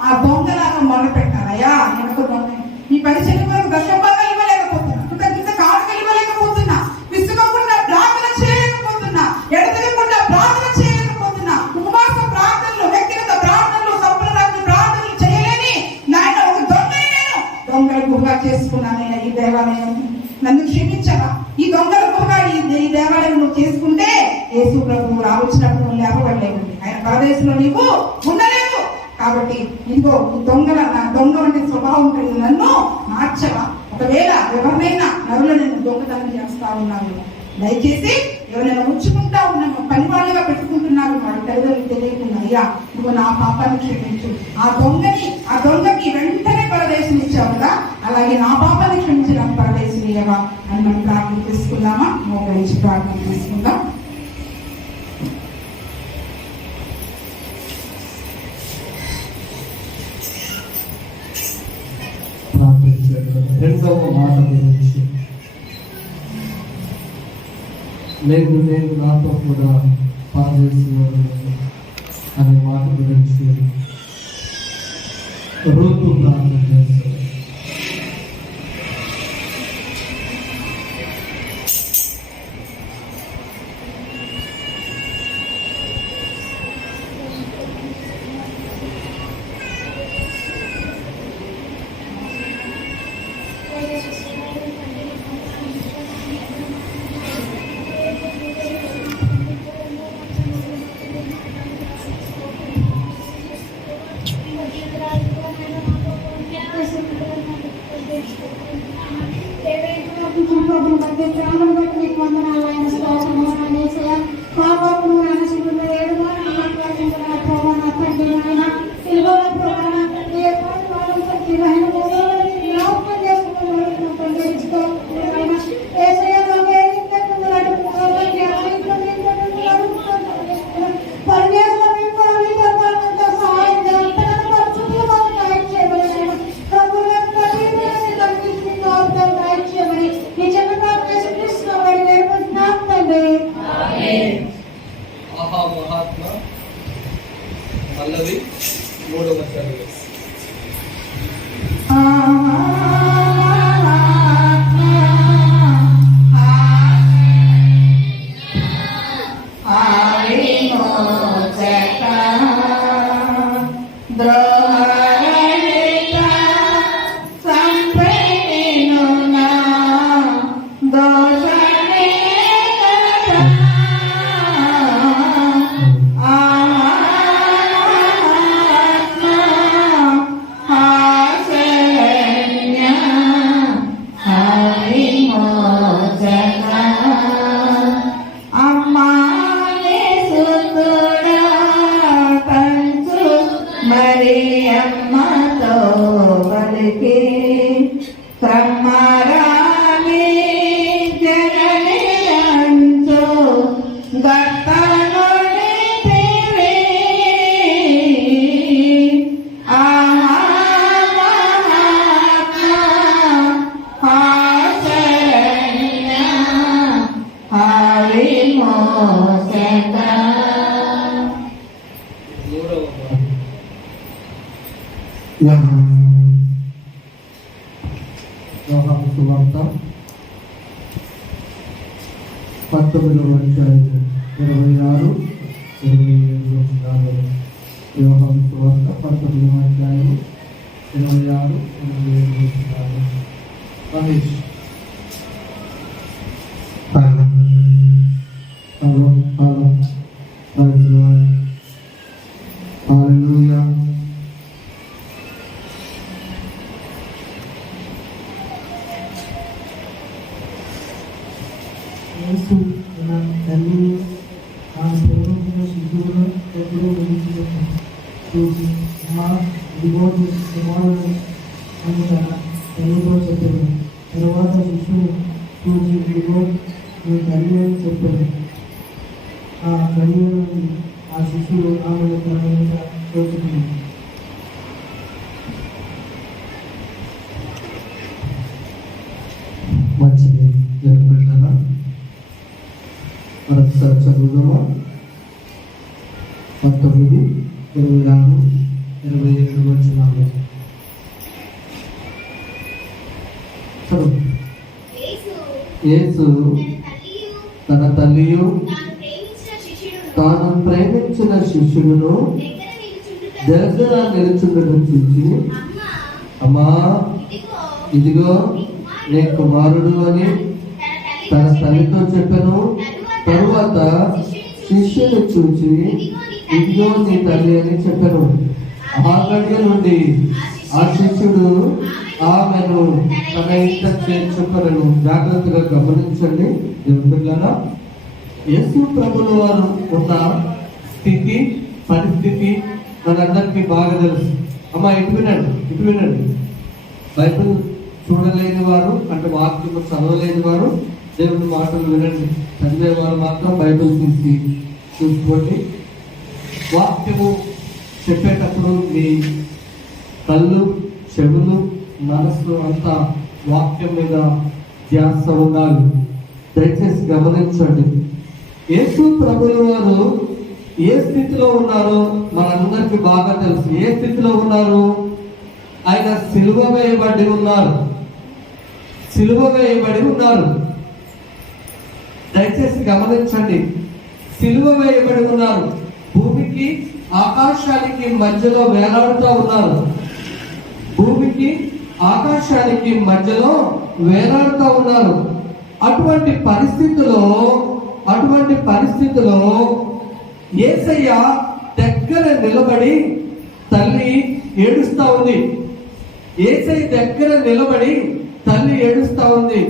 ఆ దొంగలాగా మొదలు పెట్టాలయ్యా. వెనక దొంగ ఈ పరిచయం వరకు దశంభాగాలు ఇవ్వలేకపోతున్నా, కృతజ్ఞత కానుకలు ఇవ్వలేకపోతున్నా, విసుగకుండా ప్రార్థన చేయలేకపోతున్నా, ఎడతెగకుండా ప్రార్థన చేయలేకపోతున్నా, ఉపవాస ప్రార్థనలు, వ్యక్తిగత ప్రార్థనలు, సంప్రదాయ ప్రార్థనలు చేయలేని నాయన ఒక దొంగని నేను దొంగల గుహగా చేసుకున్నాను. నేను ఈ దేవాలయం నన్ను క్షమించగా, ఈ దొంగల గుహగా ఈ దేవాలయం నువ్వు చేసుకుంటే యేసు ప్రభువు రావచ్చినప్పుడు నువ్వు లేపబడలేవు, ఆయన పరదేశంలో నీవు ఉండలేవు. కాబట్టి ఇదిగో ఈ దొంగ వంటి స్వభావం కలిగిన నన్ను మార్చవా. ఒకవేళ ఎవరినైనా నరులు నేను దొంగతనం చేస్తా ఉన్నాను, దయచేసి ఎవరైనా ఉంచుకుంటా ఉన్నాను, పని వాళ్ళుగా పెట్టుకుంటున్నారు, వాడి తల్లిదండ్రులు తెలియకుండా అయ్యా నువ్వు నా పాపాన్ని క్షమించు. ఆ దొంగకి వెంటనే పరదేశం ఇచ్చావు కదా, అలాగే నా పాపాన్ని క్షమించడానికి పరదేశం ఇయ్యవా అని మనం ప్రార్థన చేసుకుందామా. మోకరించి ప్రార్థన చేసుకుందాం. రెండవ మాట గురించి, లేదు నేను నాతో కూడా పనిచేస్తున్నాను అనే మాట గురించి రూతు ప్రార్థన చేస్తారు. మహాత్మ పల్లవి 3వ చరణం. యోహాను సువార్త 19వ అధ్యాయం 26, 27 వచనాలు. యోహాను సువార్త 19వ అధ్యాయం 26, 27 వచనాలు. మహేష్ హలో హల్లెలూయా. యేసు తన తల్లిని తాను ప్రేమించిన శిశువును ఎప్పుడూ చూసి అమ్మా ఇదిగో నీ కుమారుడు అని తన తల్లితో చెప్పాడు. తరువాత శిశువు చూసి ఇదిగో నీ తల్లి అని చెప్పాడు. ఆ తల్లి నుండి ఆ శిశువు ఆమెను తన మీద తోచుకుంది. మంచిది. జరుగుతుందా మరొకసారి చదువుదామా? 19, 26, 27 వచనాలు. చదువు. యేసు తన తల్లియు తాను ప్రేమించిన శిష్యుడును దగ్గర నిలుచుండటం చూసి, అమ్మా ఇదిగో నీ కుమారుడు అని తన తల్లితో చెప్పాను. తరువాత శిష్యుని చూసి, ఇదిగో నీ తల్లి అని చెప్పాను. ఆ గడియ నుండి ఆ శిష్యుడు ఆమెను తన ఇంట చేర్చుకొనెను. జాగ్రత్తగా గమనించండి పిల్లరా. యేసు ప్రభుల వారు ఉన్న స్థితి, పరిస్థితి మనందరికీ బాగా తెలుసు. అమ్మా ఇటు వినండి. బైబిల్ చూడలేని వారు, అంటే వాక్యము చదవలేని వారు దేవుని మాటలు వినండి. చదివేవారు మాత్రం బైబిల్ తీసి చూసుకోండి. వాక్యము చెప్పేటప్పుడు మీ కళ్ళు, చెవులు, మనస్సు అంతా వాక్యం మీద ధ్యాస ఉండాలి. దయచేసి గమనించండి. యేసు ప్రభుల వారు ఏ స్థితిలో ఉన్నారో మనందరికీ బాగా తెలుసు. ఏ స్థితిలో ఉన్నారు? ఆయన సిలువ వేయబడి ఉన్నారు. దయచేసి గమనించండి. సిలువ వేయబడి ఉన్నారు. భూమికి ఆకాశానికి మధ్యలో వేలాడుతూ ఉన్నారు. భూమికి ఆకాశానికి మధ్యలో వేలాడుతూ ఉన్నారు. అటువంటి పరిస్థితిలో యేసయ్య దగ్గర నిలబడి తల్లి ఏడుస్తా ఉంది. యేసయ్య దగ్గర నిలబడి తల్లి ఏడుస్తా ఉంది.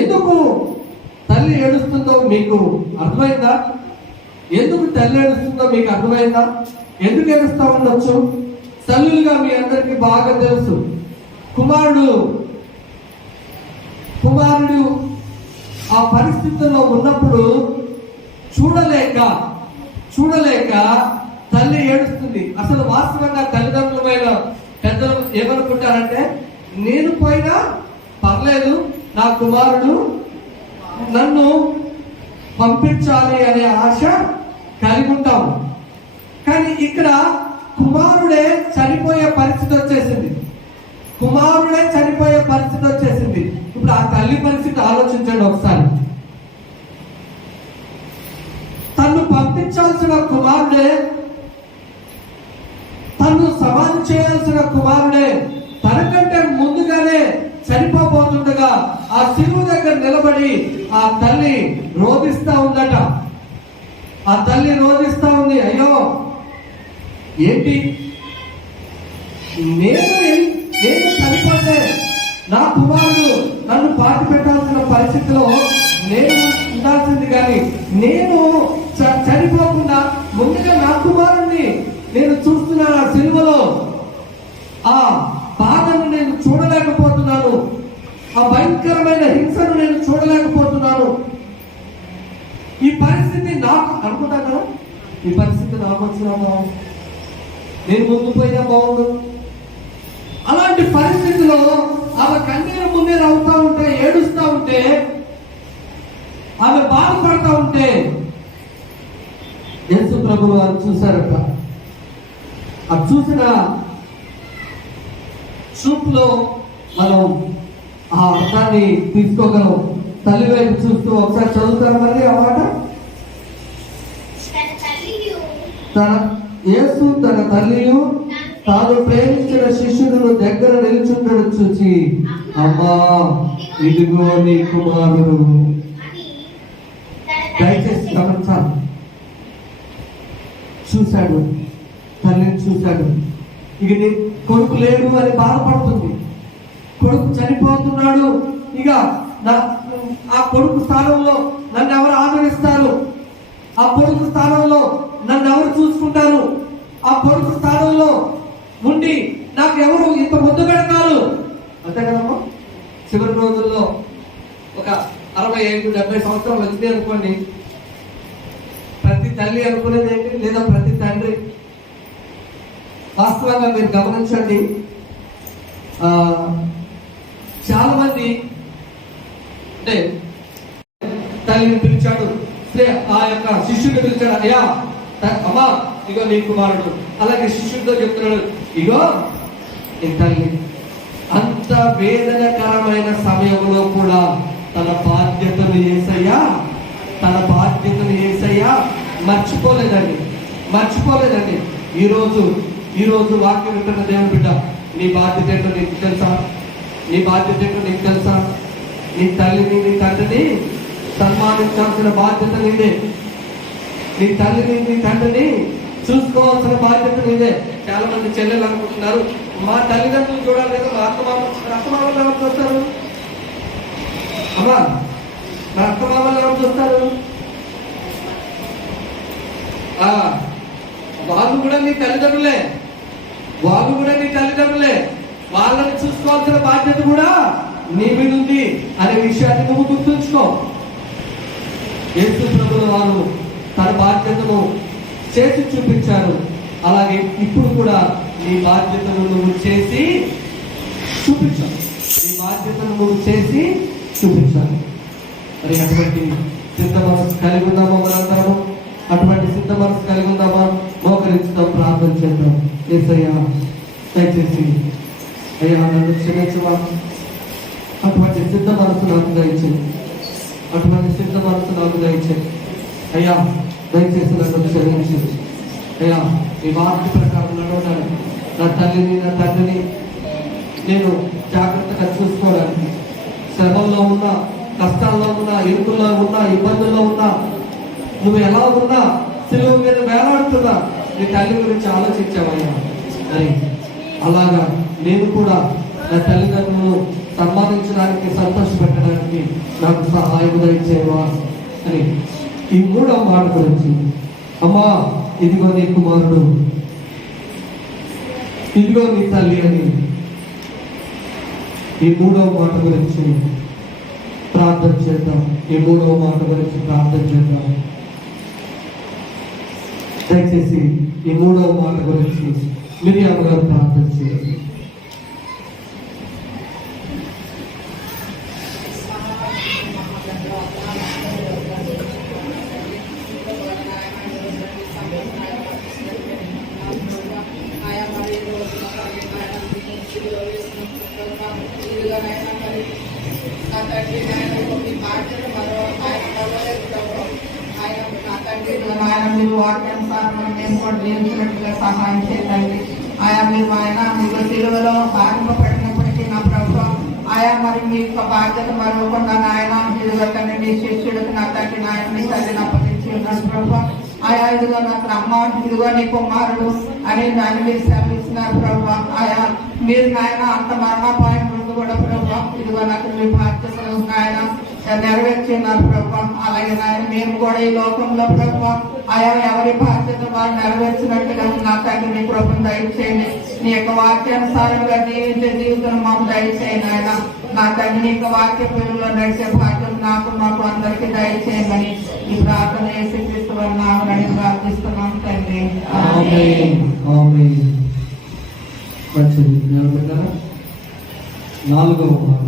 ఎందుకు తల్లి ఏడుస్తుందో మీకు అర్థమైందా? ఎందుకు తల్లి ఏడుస్తుందో మీకు అర్థమైందా? ఎందుకు ఏడుస్తా ఉండొచ్చు? తల్లులుగా మీ అందరికీ బాగా తెలుసు. కుమారుడు ఆ పరిస్థితుల్లో ఉన్నప్పుడు చూడలేక తల్లి ఏడుస్తుంది. అసలు వాస్తవంగా తల్లిదండ్రులమైన పెద్దలు ఏమనుకుంటారంటే, నేను పోయినా పర్లేదు, నా కుమారుడు నన్ను పంపించాలి అనే ఆశ కలిగి ఉంటాము. కానీ ఇక్కడ కుమారుడే చనిపోయే పరిస్థితి వచ్చేసింది. ఇప్పుడు ఆ తల్లి పరిస్థితి ఆలోచించండి ఒకసారి. తను పంపించాల్సిన కుమారుడే, తను సమాధి చేయాల్సిన కుమారుడే తనకంటే ముందుగానే చనిపోబోతుండగా ఆ శిలువ దగ్గర నిలబడి ఆ తల్లి రోధిస్తా ఉందట. ఆ తల్లి రోధిస్తా ఉంది, అయ్యో ఏంటి, నేను చనిపోతే నా కుమారుడు నన్ను పాతి పెట్టాల్సిన పరిస్థితిలో నేను ఉండాల్సింది, కానీ నేను చనిపోకుండా ముందుగా నా కుమారుడిని నేను చూస్తున్నాను. ఆ సిలువలో ఆ బాధను నేను చూడలేకపోతున్నాను. ఆ భయంకరమైన హింసను నేను చూడలేకపోతున్నాను. ఈ పరిస్థితి నాకు అనుకుంటా కదా, ఈ పరిస్థితి నాకు వచ్చినా బాగుండు, నేను ముందు పోయినా బాగుండు. అలాంటి పరిస్థితిలో ఆమె కన్నీరు మున్నీరు అవుతా ఉంటే, ఏడుస్తూ ఉంటే, ఆమె బాధపడతా ఉంటే యేసు ప్రభువు వారు చూశారట. ఆ చూసిన చూపులో మనం ఆ అర్థాన్ని తీసుకోగలం. తల్లి వైపు చూస్తూ ఒకసారి చదువుతారు మరి ఆ మాట. యేసు తన తల్లియు తాను ప్రేమించిన శిష్యులను దగ్గర నిలుచుండడు చూచి, అమ్మా ఇదిగో నీ కుమారుడు. దయచేసి గమనించాలి. చూశాడు, తల్లిని చూశాడు. ఇక నీ కొడుకు లేడు అని బాధపడుతుంది. కొడుకు చనిపోతున్నాడు. ఇక ఆ కొడుకు స్థానంలో నన్ను ఎవరు ఆదరిస్తారు? ఆ కొడుకు స్థానంలో నన్ను ఎవరు చూసుకుంటారు? ఆ కొడుకు స్థానంలో ఉండి నాకు ఎవరు ఇంత ముద్దు పెడతారు? అంతే కదమ్మా. చివరి రోజుల్లో ఒక 65-70 సంవత్సరాలు వచ్చింది అనుకోండి, ప్రతి తల్లి అనుకునేది ఏంటి, లేదా ప్రతి తండ్రి, వాస్తవంగా మీరు గమనించండి, చాలా మంది అంటే తల్లిని పిలిచాడు, ఆ యొక్క శిష్యుడిని పిలిచాడు, అయ్యా అమ్మా ఇగో నీ కుమారుడు. అలాగే శిష్యుడితో చెప్తున్నాడు, ఇగో నీ తల్లి. అంత వేదనకరమైన సమయంలో కూడా తన బాధ్యతను యేసయ్యా మర్చిపోలేదండి. ఈరోజు వాక్యం వింటున్న దేవుని బిడ్డ, నీ బాధ్యత ఏంటో నీకు తెలుసా? నీ తల్లిని, నీ తండ్రిని సన్మానించాల్సిన బాధ్యత నీదే. నీ తల్లిని, నీ తండ్రిని చూసుకోవాల్సిన బాధ్యత నీదే. చాలా మంది చెల్లెలు అనుకుంటున్నారు, మా తల్లిదండ్రులు చూడాలి కదా, మా అత్తమామలు ఎవరు చూస్తారు? అమ్మా, మా అత్తమామలు ఎవరు చూస్తారు? వాళ్ళు కూడా నీ తల్లిదండ్రులే. వాళ్ళని చూసుకోవాల్సిన బాధ్యత కూడా నీ మీద ఉంది అనే విషయాన్ని నువ్వు గుర్తుంచుకో. యేసు ప్రభువుల వారు తన బాధ్యతను చేసి చూపించారు. అలాగే ఇప్పుడు కూడా నీ బాధ్యతను నువ్వు చేసి చూపించాలి. మరి అటువంటి సిద్ధ మనసు కలిగి ఉందామా? మనందరము అటువంటి సిద్ధ మనసు కలిగి ఉందామా? మోకరించుదాం, ప్రార్థన చేద్దాం. యేసయ్యా దయచేసి అయ్యా నన్ను క్షమించవా. అటువంటి సిద్ధ మనసు నాకు దయచేయి. అయ్యా దయచేసి నన్ను క్షమించు. అయ్యా ఈ వాక్య ప్రకారం నడవడానికి, నా తల్లిని, నా తండ్రిని నేను జాగ్రత్తగా చూసుకోవడానికి, శ్రమంలో ఉన్నా, కష్టాల్లో ఉన్నా, ఇరుకుల్లో ఉన్నా, ఇబ్బందుల్లో ఉన్నా, నువ్వు ఎలా ఉన్నా, సిలువ మీద వేలాడుతున్నా నీ తల్లి గురించి ఆలోచించావయ్యా. అని అలాగా నేను కూడా నా తల్లిదండ్రులను సన్మానించడానికి, సంతోషపెట్టడానికి నాకు సహాయం దయచేయవా అని ఈ 3వ మాట గురించి, అమ్మా ఇదిగో నీ కుమారుడు, ఇదిగో నీ తల్లి అని ఈ 3వ మాట గురించి ప్రార్థన చేద్దాం. దయచేసి ఈ 3వ మాట గురించి మిరియాము గారు ప్రార్థన చేయండి. మీరు వాక్యానుసారం మేము కూడా జీవించినట్లుగా సహాయం చేయండి. ఆయా మీరు ఆయన మీకు సిలువలో బాధింపబడినప్పటికీ నా ప్రభుత్వం ఆయా మరి మీ యొక్క బాధ్యత మరొకకుండా నాయన ఇదిగోకండి నీ శిష్యుడికి నా తండ్రి నాయన నీ తల్లిని అప్పగించి ఉన్నాను ప్రభుత్వం. ఆయా ఇదిగో నాకు అమ్మ ఇదిగో నీ కుమారుడు అని నాయన మీరు సెలవిస్తున్నారు ప్రభుత్వం. ఆయా మీరు నాయన అంత మరణాపాయం ముందు కూడా ప్రభుత్వం ఇదిగో నాకు మీ బాధ్యతలు నాయన నెరవేర్చి ఉన్నారు ప్రభుత్వం. అలాగే నాయన మేము కూడా ఈ లోకంలో ప్రభుత్వం ఆయా ఎవరి బాధ్యత వారు నెరవేర్చినట్టుగా నా తండ్రి నీ కృపను దయచేయండి. నీ యొక్క వాక్యానుసారంగా జీవించే జీవితం మాకు దయచేయండి ఆయన. నా తండ్రి నీ యొక్క వాక్య పిల్లల్లో నడిచే బాధ్యత నాకు మాకు అందరికీ దయచేయమని ఈ ప్రార్థన యేసుక్రీస్తు వారి నామమున ప్రార్థిస్తున్నాం తండ్రి. నాలుగవ మాట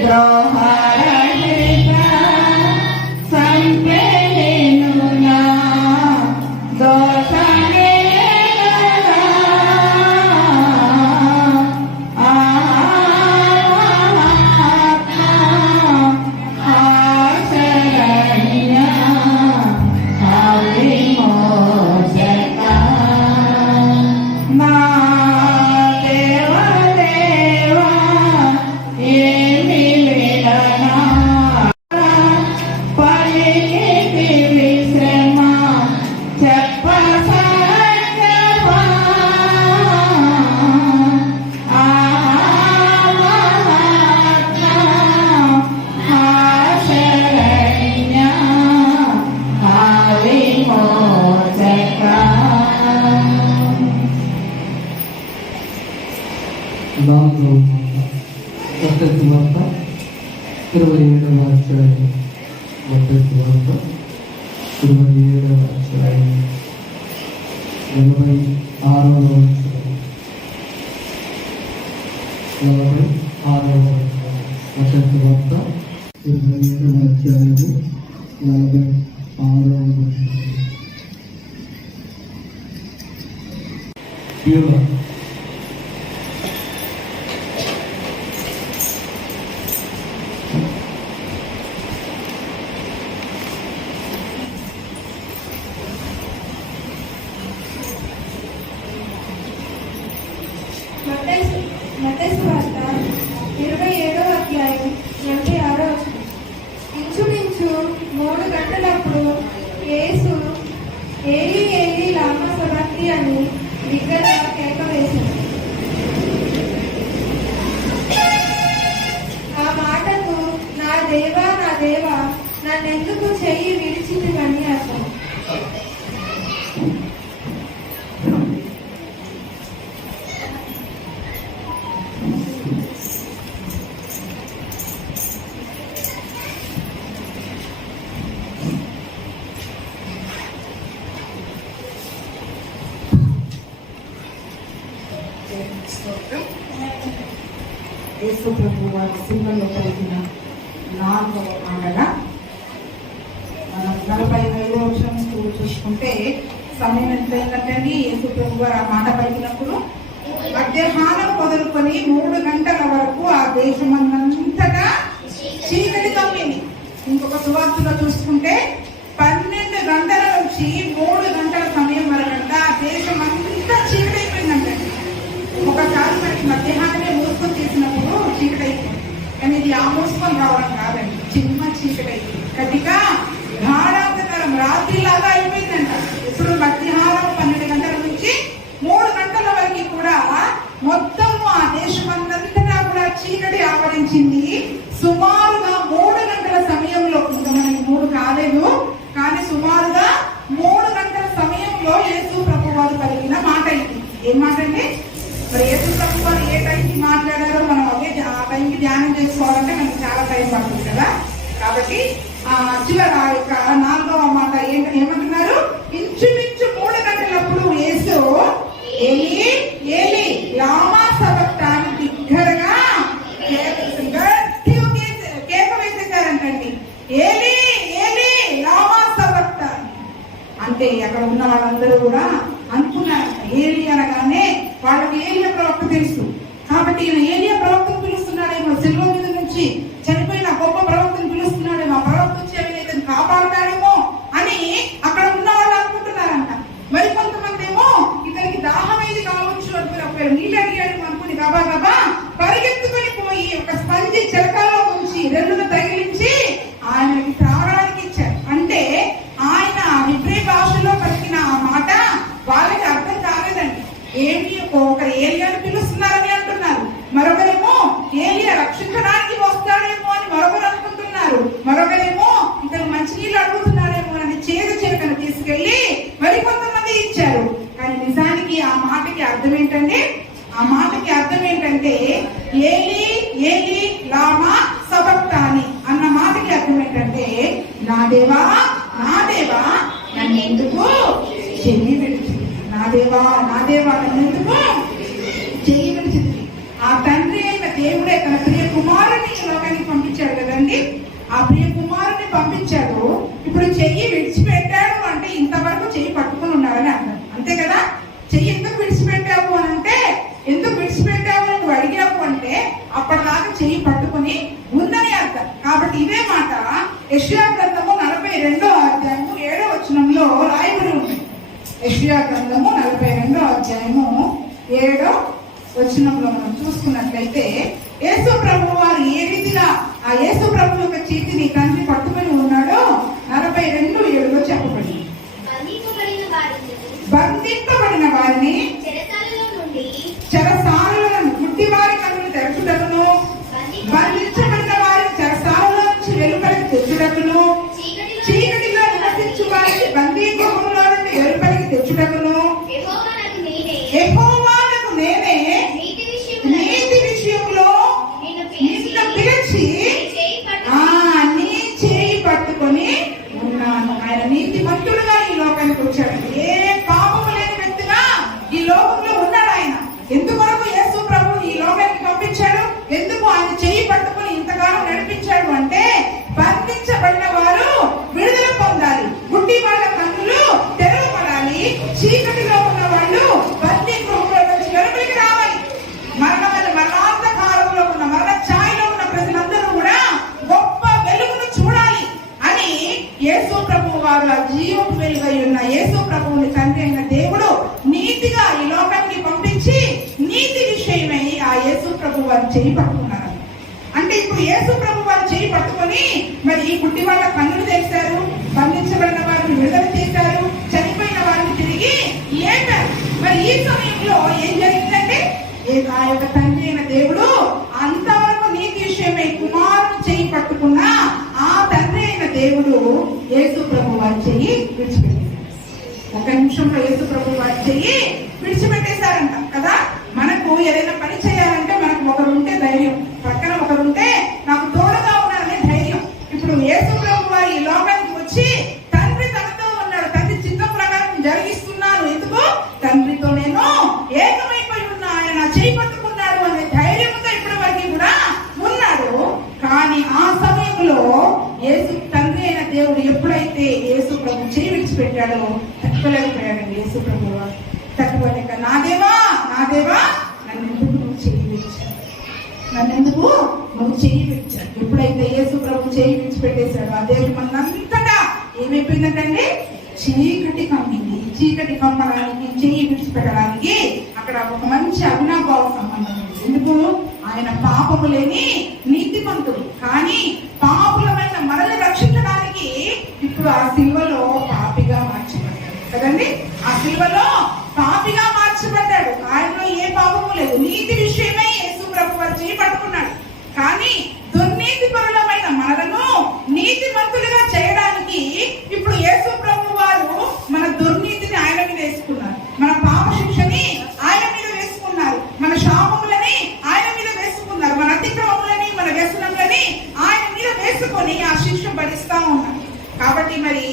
ద్రోణ నాలుగవ మొదటి వార్త 27వ అధ్యాయం. మొదటి వార్త 27వ అధ్యాయం 46వ వచనం. 46వ వచనం. మొదటి వార్త 27వ అధ్యాయము 46వ వచనం. మత్తయి వార్త 27వ అధ్యాయం 46వ వచనం. ఇంచుమించు 3 గంటలప్పుడు యేసు ఏలీ ఏలీ లామా సబక్తనీ అని బిగ్గరగా కేక వేశాడు. ఆ మాటకు నా దేవా నన్నెందుకు చెయ్యి విడిచితివని అర్థం. యేసు ప్రభు వారి సిలువలో పలికిన 4వ మాటగా మనం 45వ వచనం చూసుకుంటే సమయం ఎంతైందంటే యేసు ప్రభు వారు ఆ మాట పలికినప్పుడు మధ్యాహ్నం మొదలుకొని 3 గంటల వరకు ఆ దేశమంతటా చీకటి కమ్మింది. ఇంకొక సువార్తలో చూసుకుంటే 12 గంటల నుంచి 3 గంటల సమయం వరకంట ఆ దేశం అంతా చీకటి అయిపోయిందంటే. ఒకసారి మనకి మధ్యాహ్నమే మూసుకొని తీసినప్పుడు చీకటి అయిపోయింది, కానీ ఇది ఆ మూసుకొని రావడం కాదండి, చిన్న చీకటి అయిపోయింది. గట్టిగా గాఢాంధకారం రాత్రిలాగా అయిపోయిందంట. ఇప్పుడు మధ్యాహ్నం 12 గంటల నుంచి 3 గంటల వరకు కూడా మొత్తము ఆ దేశమంతటా కూడా చీకటి ఆవరించింది. సుమారుగా 3 గంటల సమయంలో, ఇంకా మనకి 3 కాలేదు కానీ సుమారుగా 3 గంటల సమయంలో యేసు ప్రభు వారు కలిగిన మాట ఇది. ఏం మాట అండి? మరి యేసు ప్రభు వారు ఏ టైంకి మాట్లాడారో మనం ఆ టైంకి ధ్యానం చేసుకోవాలంటే మనకి చాలా టైం పడుతుంది కదా. కాబట్టి చివరి ఆ యొక్క 4వ మాట ఏమంటున్నారు? ఇంచుమించు 3 గంటలప్పుడు యేసు ఏలీ ఏలీ లామా సబక్తనీ బిగ్గరగా గట్టిగా కేక వేసేసారంటండి. ఏలీ ఏలీ లామా సబక్తనీ అంటే అక్కడ ఉన్న వాళ్ళందరూ కూడా అనుకున్నారు ఏలీ అనగానే వాళ్ళకి ఏలియా ప్రవక్త తెలుసు కాబట్టి ఈయన ఏలియా ప్రవక్తను పిలుస్తున్నాడేమో, సిలువ మీద నుంచి చనిపోయిన గొప్ప ప్రవక్తను పిలుస్తున్నాడేమో, ఆ ప్రవక్త వచ్చి ఇతను కాపాడుతాడేమో అని అక్కడ ఉన్న వాళ్ళు అనుకుంటున్నారంట. మరి కొంతమంది ఏమో ఇతనికి దాహమైంది కావచ్చు అనుకుని ఒకవేళ నీళ్ళు అడిగాడు అనుకుని గబా గబా పరిగెత్తుకొని పోయి ఒక స్పంజి చిలకలో ఉంచి రెల్లును తగిలించి ఆయనకి త్రాగడానికి ఇచ్చారు. అంటే ఆయన హిబ్రీ భాషలో పలికిన ఆ మాట వాళ్ళకి అర్థం కాలేదండి. ఏమి ఒకరు ఏలియాను పిలుస్తున్నారని అంటున్నారు, మరొకరేమో ఏలియా రక్షించడానికి వస్తాడేమో అని మరొకరు అనుకుంటున్నారు, మరొకరేమో ఇతను మంచినీళ్ళు అడుగుతున్నాడేమో అని చేదు చిలకను తీసుకెళ్లి మరి కొంతమంది ఇచ్చారు. కానీ నిజానికి ఆ మాటకి అర్థం ఏంటంటే, ఆ మాటకి అర్థం ఏంటంటే ఏలీ ఏలీ లామా సబక్తనీ అన్న మాటకి అర్థం ఏంటంటే నా దేవా నన్ను ఎందుకు చెయ్యి విడిచింది, నా దేవా నన్ను ఎందుకు చెయ్యి విడిచింది. ఆ తండ్రి అయిన దేవుడే తన ప్రియ కుమారుని లోకానికి పంపించాడు ఆ ప్రియ కుమారుని పంపించాడు. ఇప్పుడు చెయ్యి విడిచిపెట్టాడు అంటే ఇంతవరకు చెయ్యి పట్టుకుని ఉన్నారని అర్థం, అంతే కదా. చెయ్యి ఎందుకు విడిచిపెట్టావు అని అంటే, ఎందుకు విడిచిపెట్టావు అని నువ్వు అడిగావు అంటే అప్పటిదాకా చెయ్యి పట్టుకుని ఉందని అర్థం. కాబట్టి ఇదే మాట యెషయా గ్రంథము 42వ అధ్యాయము 7వ వచనంలో రాయబడి ఉంది. యెషయా గ్రంథము 42వ అధ్యాయము 7వ వచనంలో మనం చూసుకున్నట్లయితే యేసు ప్రభువు వారు ఏ రీతిగా ఆ యేసు ప్రభు యొక్క చేతిని తండ్రి పట్టుకొని ఉన్నాడో 42:7లో చెప్పబడింది. బంధింపబడిన వారిని చెరసాలలో గుడ్డి వారి కన్నులు తెరచుటకును, బంధించబడిన వారిని చెరసాలలో నుంచి వెలుపలికి తెచ్చుటకును, చీకటిలో నివసించు వారిని బందీగృహంలో నుండి వెలుపలికి తెచ్చుటకును, యెహోవానకు నేనే నీతి విషయంలో నిన్ను పిలిచి నీ చేయి పట్టుకొని ఉన్నాను. ఆయన నీతిమంతుడుగా ఈ లోకానికి వచ్చాడు. ఏ పాపము లేని వ్యక్తిగా ఈ లోకంలో ఉన్నాడు ఆయన. ఎందుకొరకు యేసు ప్రభు ఈ లోకానికి పంపించాడు, ఎందుకు ఆయన చేయి పట్టుకొని ఇంతకాలం నడిపించాడు అంటే బంధించబడిన వారు విడుదల పొందాలి, గుడ్డి వాళ్ళ కన్నులు తెరవబడాలి, చీకటిలో ఉన్న వాళ్ళు బందీ గృహంలో నుంచి వెలుపలికి రావాలి. మరణాంధకారంలో ఉన్న మరణ ఛాయలో ఉన్న ప్రజలందరూ కూడా గొప్ప వెలుగును చూడాలి అని యేసు ప్రభు వారు ఆ జీవపు వెలుగై ఉన్న యేసు ప్రభువుని తండ్రి అయిన దేవుడు నీతిగా ఈ లోకానికి పంపించి నీతి విషయమై ఆ యేసు ప్రభు వారు చేయి పట్టుకున్నారు. అంటే ఇప్పుడు యేసు ప్రభు వారు చేయి పట్టుకొని మరి ఈ గుడ్డి వాళ్ళ కన్నులు తెరిచారు, బంధించబడిన వారిని విడుదల చేశారు, చనిపోయిన వారిని తిరిగి లేపారు. మరి ఈ సమయంలో ఏం జరిగిందంటే ఆ యొక్క తండ్రి అయిన దేవుడు అంతవరకు నీతి విషయమై కుమారుడు చేయి పట్టుకున్న ఆ తండ్రి అయిన దేవుడు యేసు ప్రభు వారి చెయ్యి విడిచిపెట్టారు. ఒక నిమిషంలో యేసు ప్రభు వారి చెయ్యి విడిచిపెట్టేశారంట కదా. మనకు ఏదైనా పని చేయాలంటే మనకు ఒకరు ఉంటే ధైర్యం, పక్కన ఒకరు ఉంటే నాకు తోడుగా ఉన్నారనే ధైర్యం. ఇప్పుడు యేసు ప్రభు వారి ఈ లోకానికి వచ్చి తండ్రి తనతో ఉన్నాడు, తండ్రి చిత్తం ప్రకారం జరిగిస్తున్నాను, ఎందుకు తండ్రితో నేను ఏకమైపోయి ఉన్నా, ఆయన చేయి పట్టుకున్నాడు అనే ధైర్యంతో ఇప్పటి వరకు కూడా ఉన్నాడు. కానీ ఆ సమయంలో యేసు తండ్రి అయిన దేవుడు ఎప్పుడైతే యేసు ప్రభు చేయి విడిచిపెట్టాడో తట్టుకోలేకపోయాడండి. యేసు ప్రభు తట్టుకోలేక నా దేవా నన్ను ఎందుకు నువ్వు చేయి విడిచావు, నన్ను ఎందుకు నువ్వు చేయి విడిచావు. ఎప్పుడైతే యేసు ప్రభు చేయి విడిచిపెట్టేశాడో ఆ దేవుడు మనంతటా ఏమైపోయిందంటే చీకటి కమ్మింది. చీకటి కమ్మడానికి చేయి విడిచిపెట్టడానికి అక్కడ ఒక మంచి అవినాభావ సంబంధం ఉంది. ఎందుకు ఆయన పాపము లేని నీతిమంతుడు, కానీ పాపులమైన మనల్ని రక్షించడానికి ఇప్పుడు ఆ సిలువలో పాపిగా మార్చబడ్డాడు కదండి. ఆ సిలువలో పాపిగా మార్చబడ్డాడు. ఆయనలో ఏ పాపము లేదు. నీతి విషయమై యేసు ప్రభు వారు చేయి పట్టుకున్నాడు. కానీ దుర్నీతి పరులమైన మనలను నీతిమంతులుగా చేయడానికి ఇప్పుడు యేసు ప్రభు వారు మన దుర్నీతిని ఆయన మీద వేసుకున్నారు, మన పాప శిక్షని ఆయన మీద వేసుకున్నారు, మన శాపములని ఆయన మీద వేసుకున్నారు, మన అతిక్రమములని మన వ్యసనములని ఆయన మీద వేసుకొని ఆ శిక్ష భరిస్తా ఉన్నారు. కాబట్టి మరి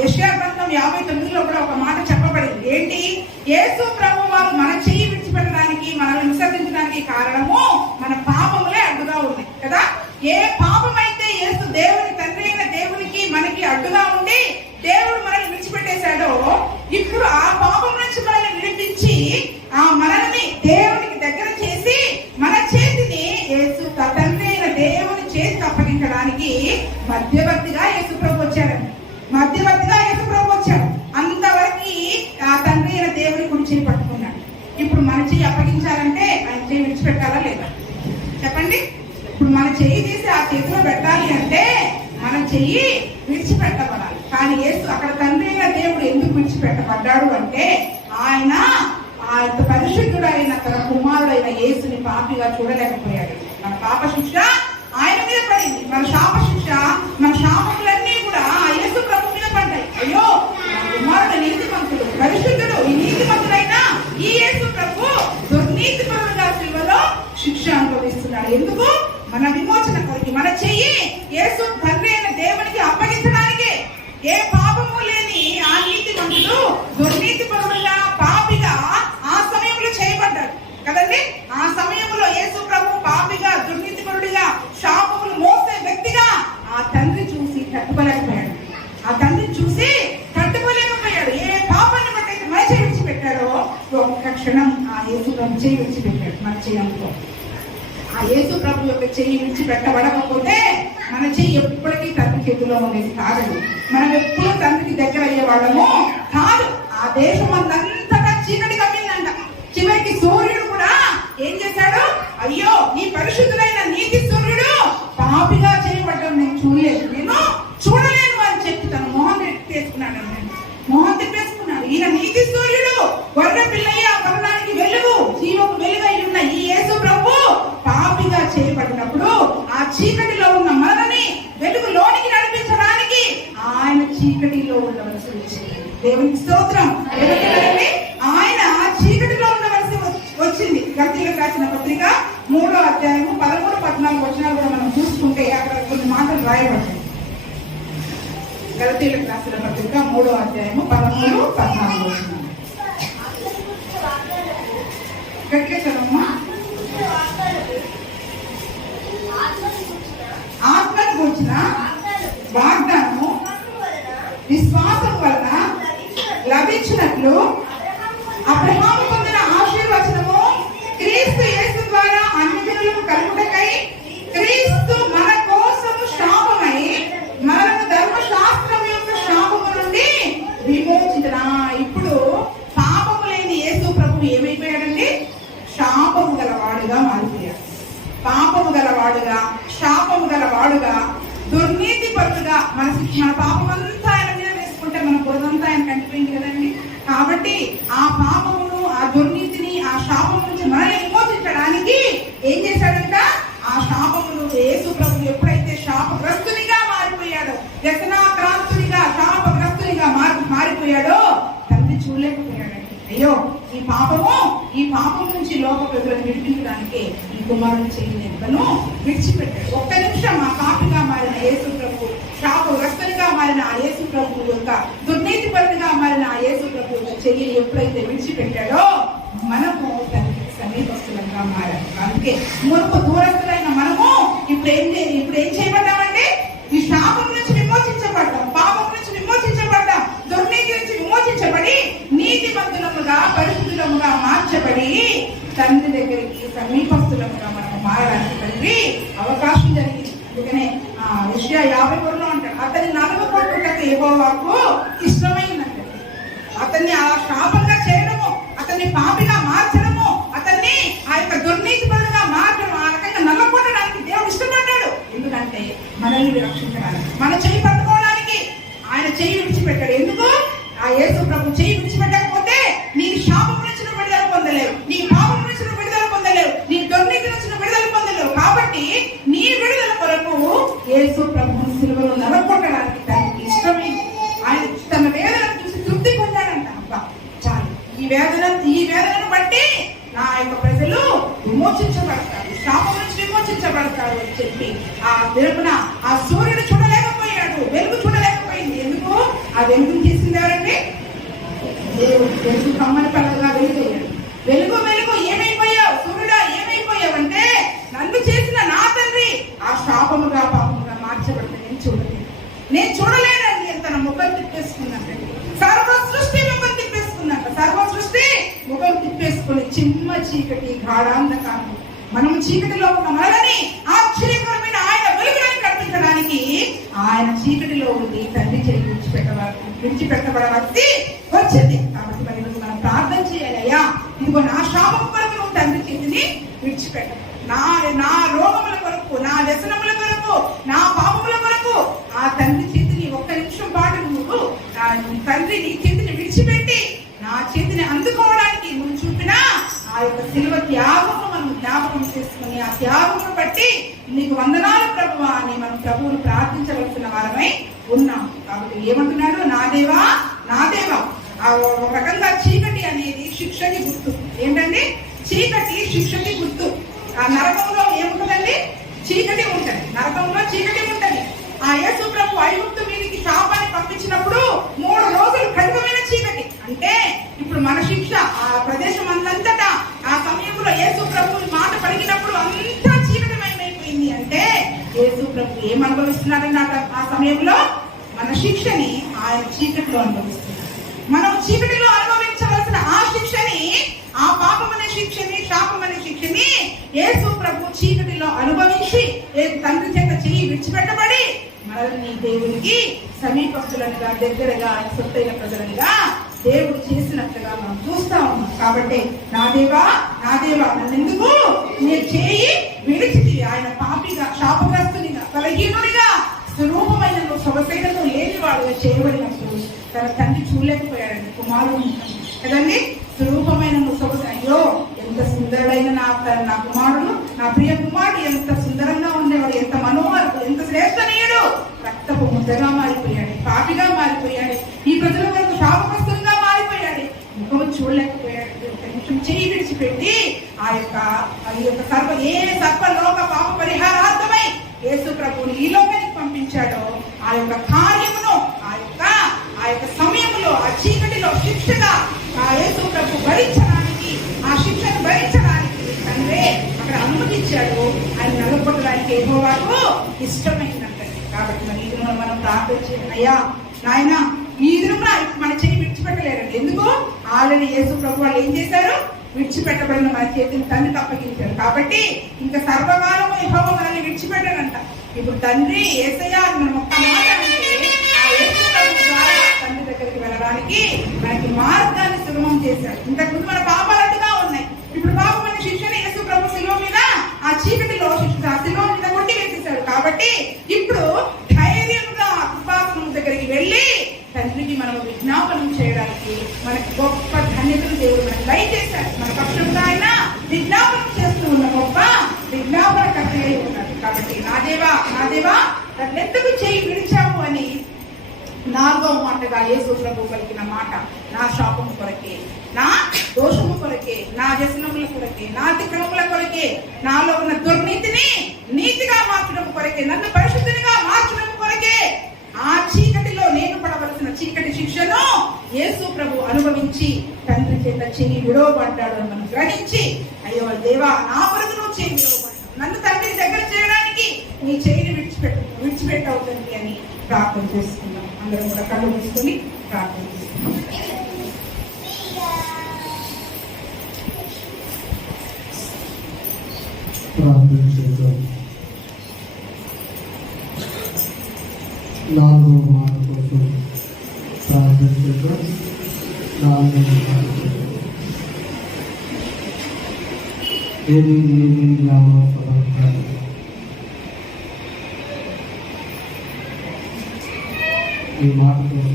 యెషయా గ్రంథం 59లో కూడా ఒక మాట చెప్పబడింది. ఏంటి? యేసు ప్రభు వారు మన చెయ్యి విడిచిపెట్టడానికి, మనల్ని విసర్జించడానికి కారణము మన పాపములే అడ్డుగా ఉన్నాయి కదా. ఏ పాపం అయితే యేసు దేవుని తండ్రి అయిన దేవునికి మనకి అడ్డుగా ఉండి దేవుడు మనల్ని విడిచిపెట్టేశాడో, ఇప్పుడు ఆ పాపం నుంచి మనల్ని విడిపించి ఆ మనల్ని దేవునికి దగ్గర చేసి మన చేతిని యేసు తండ్రి అయిన దేవుని చేతికి అప్పగించడానికి మధ్యవర్తిగా యేసు ప్రభు వచ్చాడండి. మధ్యవర్తిగా యేసు ప్రభు వచ్చాడు. అంతవరకు ఆ తండ్రి అయిన దేవుని కుడి చేయి పట్టుకున్నాడు. ఇప్పుడు మన చెయ్యి అప్పగించాలంటే ఆయన చెయ్యి విడిచిపెట్టాలా లేదా చెప్పండి. ఇప్పుడు మన చెయ్యి తీసి ఆ చేతిలో పెట్టాలి అంటే మన చెయ్యి విడిచిపెట్టబడాలి. కానీ యేసు అక్కడ తండ్రి అయిన దేవుడు ఎందుకు విడిచిపెట్టబడ్డాడు అంటే ఆయన ఆ పరిశుద్ధుడైన తన కుమారుడైన యేసుని పాపిగా చూడలేకపోయాడు. మన పాప శిక్ష ఆయన మీద పడింది, మన శాప శిక్ష, మన శాపములన్నీ కూడా యేసు ప్రభు మీద పడ్డాయి. అయ్యో నా కుమారుడు నీతిమంతుడు, పరిశుద్ధుడు, ఈ నీతిమంతుడైన ఈ యేసు ప్రభు దుర్నీతి పరులుగా సిలువలో శిక్ష అనుభవిస్తున్నాడు. ఎందుకు? మన విమోచన కొరకు మన చెయ్యి యేసు తండ్రి అయిన దేవునికి అప్పగించడానికి. ఏ పాపము లేని ఆ నీతిమంతుడు దుర్నీతి పరుడుగా పాపిగా ఆ సమయంలో చేయబడ్డాడు కదండి. ఆ సమయంలో యేసు ప్రభు పాపిగా దుర్నీతి పరుడిగా శాపములు మోసే వ్యక్తిగా చెయ్యి విడిచిపెట్టాడు. మన చెయ్యి అనుకో, ఆ యేసు ప్రభు యొక్క చెయ్యి విడిచిపెట్టబడకపోతే మన చెయ్యి ఎప్పటికీ తండ్రి చేతిలో ఉండేది కాదండి. మనం ఎప్పుడు తండ్రికి దగ్గర అయ్యే వాళ్ళము కాదు. ఆ దేశం అంతటా చీకటి కమ్మిందంట. చివరికి సూర్యుడు కూడా ఏం చేశాడు? అయ్యో, నీ పరిశుద్ధులైన నీతి సూర్యుడు పాపిగా చేయబడ్డం నేను చూడలేదు, నేను చూడలేను అని చెప్పి తన మొహం తిప్పేసుకున్నాడు. మొహం తిప్పేసుకున్నాడు. ఈయన నీతి సూర్యుడు, గొర్రె పిల్లయ్య పట్టణానికి వెలుగు, జీవకు వెలుగై ఉన్న ఈ యేసు ప్రభు పాపిగా చేయబడినప్పుడు ఆ చీకటిలో ఉన్న మనని వెలుగులోనికి నడిపించడానికి ఆయన చీకటిలో ఉండవలసి వచ్చింది. దేవునికి స్తోత్రం. ఆయన చీకటిలో ఉండవలసి వచ్చింది. గలతీయులకు రాసిన పత్రిక 3వ అధ్యాయము 13, 14 వచనాలు కూడా మనం చూసుకుంటే అక్కడ కొన్ని మాటలు రాయబడ్డాయి. గలతీయులకు రాసిన పత్రిక 3వ అధ్యాయము 13, 14 వచనాలు. గట్టిగా చదవమ్మా. ఆత్మను కూర్చిన వాగ్దానము విశ్వాసం వలన లభించినట్లు అబ్రహాము పొందిన ఆశీర్వచనము క్రీస్తు యేసు ద్వారా అన్ని జనులకు కలుగుటకై క్రీస్తు మన కోసము శాపమై మనము ధర్మశాస్త్రం యొక్క శాపము నుండి విమోచించిన. ఇప్పుడు పాపము లేని యేసు ప్రభు ఏమైపోయాడండి? శాపము గలవాడుగా మారిపోయాడు. పాపము గలవాడుగా, శాపము గలవాడుగా, దుర్నీతి పరుడుగా, మన పాపం అంతా ఆయన మీద వేసుకుంటే మన బురదంతా ఆయన కంటిపోయింది కదండి. కాబట్టి ఆ పాపమును, ఆ దుర్నీతిని, ఆ శాపం నుంచి మనల్ని విమోచించడానికి ఏం చేశాడంట? ఆ శాపమును యేసు ప్రభు ఎప్పుడైతే శాపగ్రస్తునిగా మారిపోయాడో, వ్యసనాక్రాంతునిగా, శాపగ్రస్తునిగా మారిపోయాడో తండ్రి చూడలేకపోయాడండి. అయ్యో, ఈ పాపం నుంచి లోక ప్రజలను విడిపించడానికి ఈ కుమారుని చేయలేను విడిచిపెట్టాడు. ఒక్క నిమిషం ఆ పాపిగా మారిన యేసు ప్రభు, శాపగ్రస్తునిగా మారిన ఆ యేసు ప్రభు యొక్క, దుర్నీతి పరునిగా మారిన ఆ యేసు ప్రభు యొక్క చెయ్యి ఎప్పుడైతే విడిచిపెట్టాడో మనము తండ్రికి సమీపస్తులంగా మారాము. అందుకే మునుపు దూరస్తులైన మనము ఇప్పుడు ఏం చేయబడ్డామంటే ఈ శాపం నుంచి విమోచించబడ్డాం, పాపం నుంచి విమోచించబడ్డాం, దుర్నీతి నుంచి విమోచించబడి నీతిమంతులముగా, పరిశుద్ధులముగా మార్చబడి తండ్రి దగ్గరికి సమీపస్తులముగా మనము మారడానికి తండ్రి అవకాశం జరిగింది. అందుకనే యెషయా 53లో అంటాడు, అతని నలుగుకొట్టుటకు యెహోవాకు ఇష్టమైందంట. అతన్ని ఆ శాపంగా చేయడము, అతన్ని పాపిగా మార్చడము, అతన్ని ఆ యొక్క దుర్నీతి పరుడుగా మార్చడం, ఆ రకంగా నల్లకొట్టడానికి దేవుడు ఇష్టపడ్డాడు. ఎందుకంటే మనల్ని రక్షించడానికి, మన చెయ్యి పట్టుకోవడానికి ఆయన చెయ్యి విడిచిపెట్టాడు. ఎందుకు? ఆ యేసు ప్రభు చెయ్యి విడిచిపెట్టకపోతే నీ శాపం నుంచి నువ్వు విడుదల పొందలేవు, నీ పాపం నుంచి నువ్వు విడుదల పొందలేవు, నీ దుర్నీతి నుంచి నువ్వు విడుదల పొందలేవు. కాబట్టి నీ విడుదల కొరకు యేసు ప్రభువును సిలువలో నలగొట్టడానికి తనకి ఇష్టమైంది. ఆయన తన వేదనను చూసి తృప్తి పొందాడంట. అబ్బా చాలు, ఈ వేదనను బట్టి నా యొక్క ప్రజలు విమోచించబడతారు, శాపం నుంచి విమోచించబడతారు అని చెప్పి ఆ వెలుగున ఆ సూర్యుడు చూడలేకపోయాడు, వెలుగు చూడలేకపోయింది. ఎందుకు? ఆ వెలుగును తీసింది ఎవరండి? దేవుడు. వెలుగు కమ్మని పల్లగా వెలుగయ్యాడు. వెలుగు ఏమైపోయావు సూర్యుడా, ఏమైపోయావంటే నన్ను చేసిన నా తండ్రి ఆ శాపముగా, పాపముగా మార్చబడితే నేను చూడలేనండి అని తన ముఖం తిప్పేసుకున్నాడండి. సర్వ సృష్టి ముఖం తిప్పేసుకున్నాడు. సర్వ సృష్టి ముఖం తిప్పేసుకుని చిమ్మ చీకటి, గాఢాంధకారం, మనం చీకటిలో ఉన్న మనల్ని ఆశ్చర్యకరమైన ఆయన వెలుగులను కల్పించడానికి ఆయన చీకటిలో ఉండి తండ్రి చేయి విడిచిపెట్టబడవలసి వచ్చింది. కాబట్టి మరి మనం ప్రార్థన చేయాలి. అయ్యా, ఇదిగో నా శాపం కొరకు నువ్వు తండ్రి చేతిని విడిచిపెట్ట, నా రోగముల కొరకు, నా వ్యసనముల కొరకు, నా పాపముల కొరకు ఆ తండ్రి చేతిని ఒక్క నిమిషం పాటు నువ్వు తండ్రి నీ చేతిని విడిచిపెట్టి నా చేతిని అందుకోవడానికి నువ్వు చూపిన ఆ యొక్క శిలువ త్యాగము మనం జ్ఞాపకం చేసుకుని ఆ త్యాగమును బట్టి నీకు వందనాలు ప్రభువా అని మనం ప్రభువును ప్రార్థించవలసిన వారమై ఉన్నాం. కాబట్టి ఏమంటున్నాడు? నా దేవా, నా దేవా. ఒక రకంగా చీకటి అనేది శిక్షకి గుర్తు. ఏంటండి? చీకటి శిక్షకి గుర్తు. ఆ నరకంలో ఏముంటుందండి? చీకటి ఉంటుంది. నరకంలో చీకటి ఉంటుంది. ఆ యేసు ప్రభు ఐగుప్తు మీదకి శాపాన్ని పంపించినప్పుడు 3 రోజులు కఠినమైన చీకటి. అంటే ఇప్పుడు మన శిక్ష ఆ ప్రదేశం అంతటా ఆ సమయంలో యేసు ప్రభు మాట పలికినప్పుడు అంతా చీకటిమయమైపోయింది. అంటే యేసు ప్రభు ఏం అనుభవిస్తున్నాడని ఆ సమయంలో మన శిక్షని ఆయన చీకటిలో అనుభవిస్తున్నాడు. మనం చీకటిలో అనుభవించాలి. అనుభవించవలసిన ఆ శిక్షని, ఆ పాపం అనే శిక్షని, శాపం అనే శిక్షని యేసు ప్రభు చీకటిలో అనుభవించి తండ్రి చేత చెయ్యి విడిచిపెట్టబడి మనల్ని దేవుడికి సమీపస్తులుగా, దగ్గరగా, సొత్తైన ప్రజలుగా దేవుడు చేసినట్లుగా మనం చూస్తా ఉన్నాం. కాబట్టి నా దేవా నన్నెందుకు నీ చేయి విడిచితి? ఆయన పాపిగా, శాపగ్రస్తునిగా, బలహీనునిగా, స్వరూపమైన సొగసైనతో లేనివాడుగా చేయబడినప్పుడు తన తండ్రి చూడలేకపోయాడండి కుమారుడు కదండి. స్వరూపమైన సొగసు, అయ్యో ఎంత సుందరుడైన నా కుమారుడు, నా ప్రియ కుమారుడు ఎంత సుందరంగా ఉండేవాడు, ఎంత మనోహరుడు, ఎంత శ్రేష్టనీయుడు, రక్తపు ముద్దగా మారిపోయాడు, పాపిగా మారిపోయాడు, ఈ ప్రజల వరకు శాపగ్రస్తునిగా మారిపోయాడు. ముఖము చూడలేకపోయాడు. ఒక నిమిషం చేయి విడిచిపెట్టి ఆ యొక్క సర్వలోక పాప పరిహారార్థమై యేసు ప్రభువుని ఈ లోకానికి పంపించాడో ఆ యొక్క కార్యమును, ఆ యొక్క సమయంలో, ఆ చీకటిలో శిక్షగా ఆ యేసు ప్రభు భరించడానికి, ఆ శిక్షను భరించడానికి తండ్రి అక్కడ అనుమతించాడు. ఆయన నలగొట్టడానికి యెహోవాకు ఇష్టమైందంటే. కాబట్టి మరి ఈ దినం మనం ప్రార్థన చేయాలి. అయ్యా నాయన, ఈ దినం మన చేయి విడిచిపెట్టలేరండి. ఎందుకు? ఆల్రెడీ యేసు ప్రభు వాళ్ళు ఏం చేశారు? విడిచిపెట్టబడిన మన చేతిని తండ్రికి అప్పగించారు. కాబట్టి ఇంకా సర్వకాలము యెహోవా మనల్ని విడిచిపెట్టారంట. ఇప్పుడు తండ్రి యేసయ్య మనం ఒక్క మాట అంటే ఆ యేసు ప్రభు ద్వారా తండ్రి దగ్గరికి వెళ్ళడానికి మనకి మార్గాన్ని సులభం చేశాడు. ఇంతకుముందు మన పాపాలు అడ్డుగా ఉన్నాయి. ఇప్పుడు పాపం అనే శిక్షని యేసు ప్రభు శిలువ మీద, ఆ చీకటిలో శిలువ మీద కొట్టి వేసేశాడు. కాబట్టి ఇప్పుడు ధైర్యంగా కృపాసనం దగ్గరికి వెళ్ళి తండ్రికి మనం విజ్ఞాపనం చేయడానికి మనకి గొప్ప ధన్యతను దేవుడు మనకు దయచేశాడు. మన పక్షంగా ఆయన విజ్ఞాపనం చేస్తూ ఉన్న గొప్ప విజ్ఞాపన కర్తయ్య ఉన్నాడు. కాబట్టి నా దేవా నన్నెందుకు చేయి విడిచావు అని 4వ మాటగా యేసు ప్రభు పలికిన మాట, నా శాపము కొరకే, నా దోషము కొరకే, నా వ్యసనముల కొరకే, నా అతిక్రమముల కొరకే, నాలో ఉన్న దుర్నీతిని నీతిగా మార్చడం కొరకే, నన్ను పరిశుద్ధిగా మార్చడం కొరకే, ఆ చీకటిలో నేను పడవలసిన చీకటి శిక్షను యేసు ప్రభు అనుభవించి తండ్రి చేత చెయ్యి విడవబడ్డాడు అని మనం గ్రహించి, అయ్యో దేవా నా కొరకు నువ్వు చెయ్యి విడవబడ్డాడు, నన్ను తండ్రి దగ్గర చేయడానికి నీ చెయ్యిని విడిచిపెట్టవుతుంది అని ప్రార్థన చేసుకున్నాం. అందరం కూడా కళ్ళు మూసుకొని ప్రార్థన చేసుకున్నాం. ప్రార్థన చేద్దాం. 4వ మాట కోసం ప్రార్థన చేద్దాం. 4వ మాట ఏది నామపదార్థాలు ఈ మాట కోసం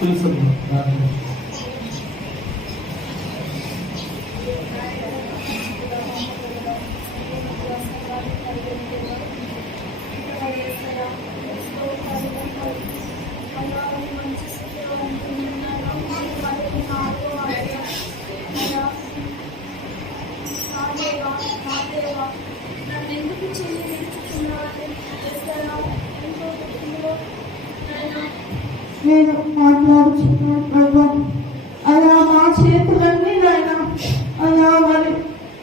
తెలుసు ప్రార్థన. నేను మాట్లాడుచున్నాను ప్రభా. అలా మా చేతులన్నీ నాయన అలా మరి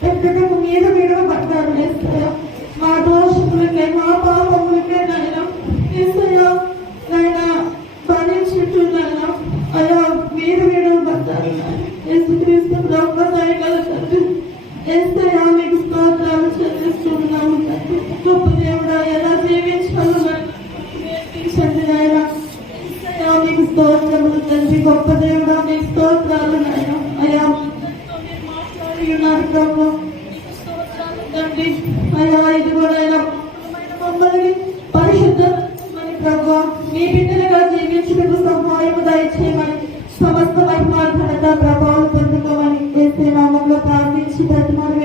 ఎక్కడకు మీరు విడవబడ్డారు వేస్తాయా, మా దోషములకే, మా పాపములకే నాయన వేస్తాయా, నాయన భరించున్నాయన అలా మీరు విడవబడ్డారు. యేసుక్రీస్తు బ్రహ్మ దయగల తండ్రి వేస్తాయా, మీకు స్తోత్రాలు చెల్లిస్తున్నాము తండ్రి. గొప్ప దేవుడా, ఎలా జీవించాలో నేర్పించండి నాయన. మీకు స్తోత్రములు తండ్రి. గొప్ప దేవుడా, మీకు స్తోత్రాలు నాయన. అయ్యా మీరు మాట్లాడి ఉన్నారు ప్రభు, మీకు స్తోత్రాలు తండ్రి. అయ్యా ఇది కూడా మమ్మల్ని పరిశుద్ధమని ప్రభు మీ బిడ్డలుగా జీవించుటకు సహాయం దయచేయమని, సమస్త మహిమ ఘనత ప్రభావం పొందుకోమని వేసే నామంలో ప్రార్థించి ప్రతిమారు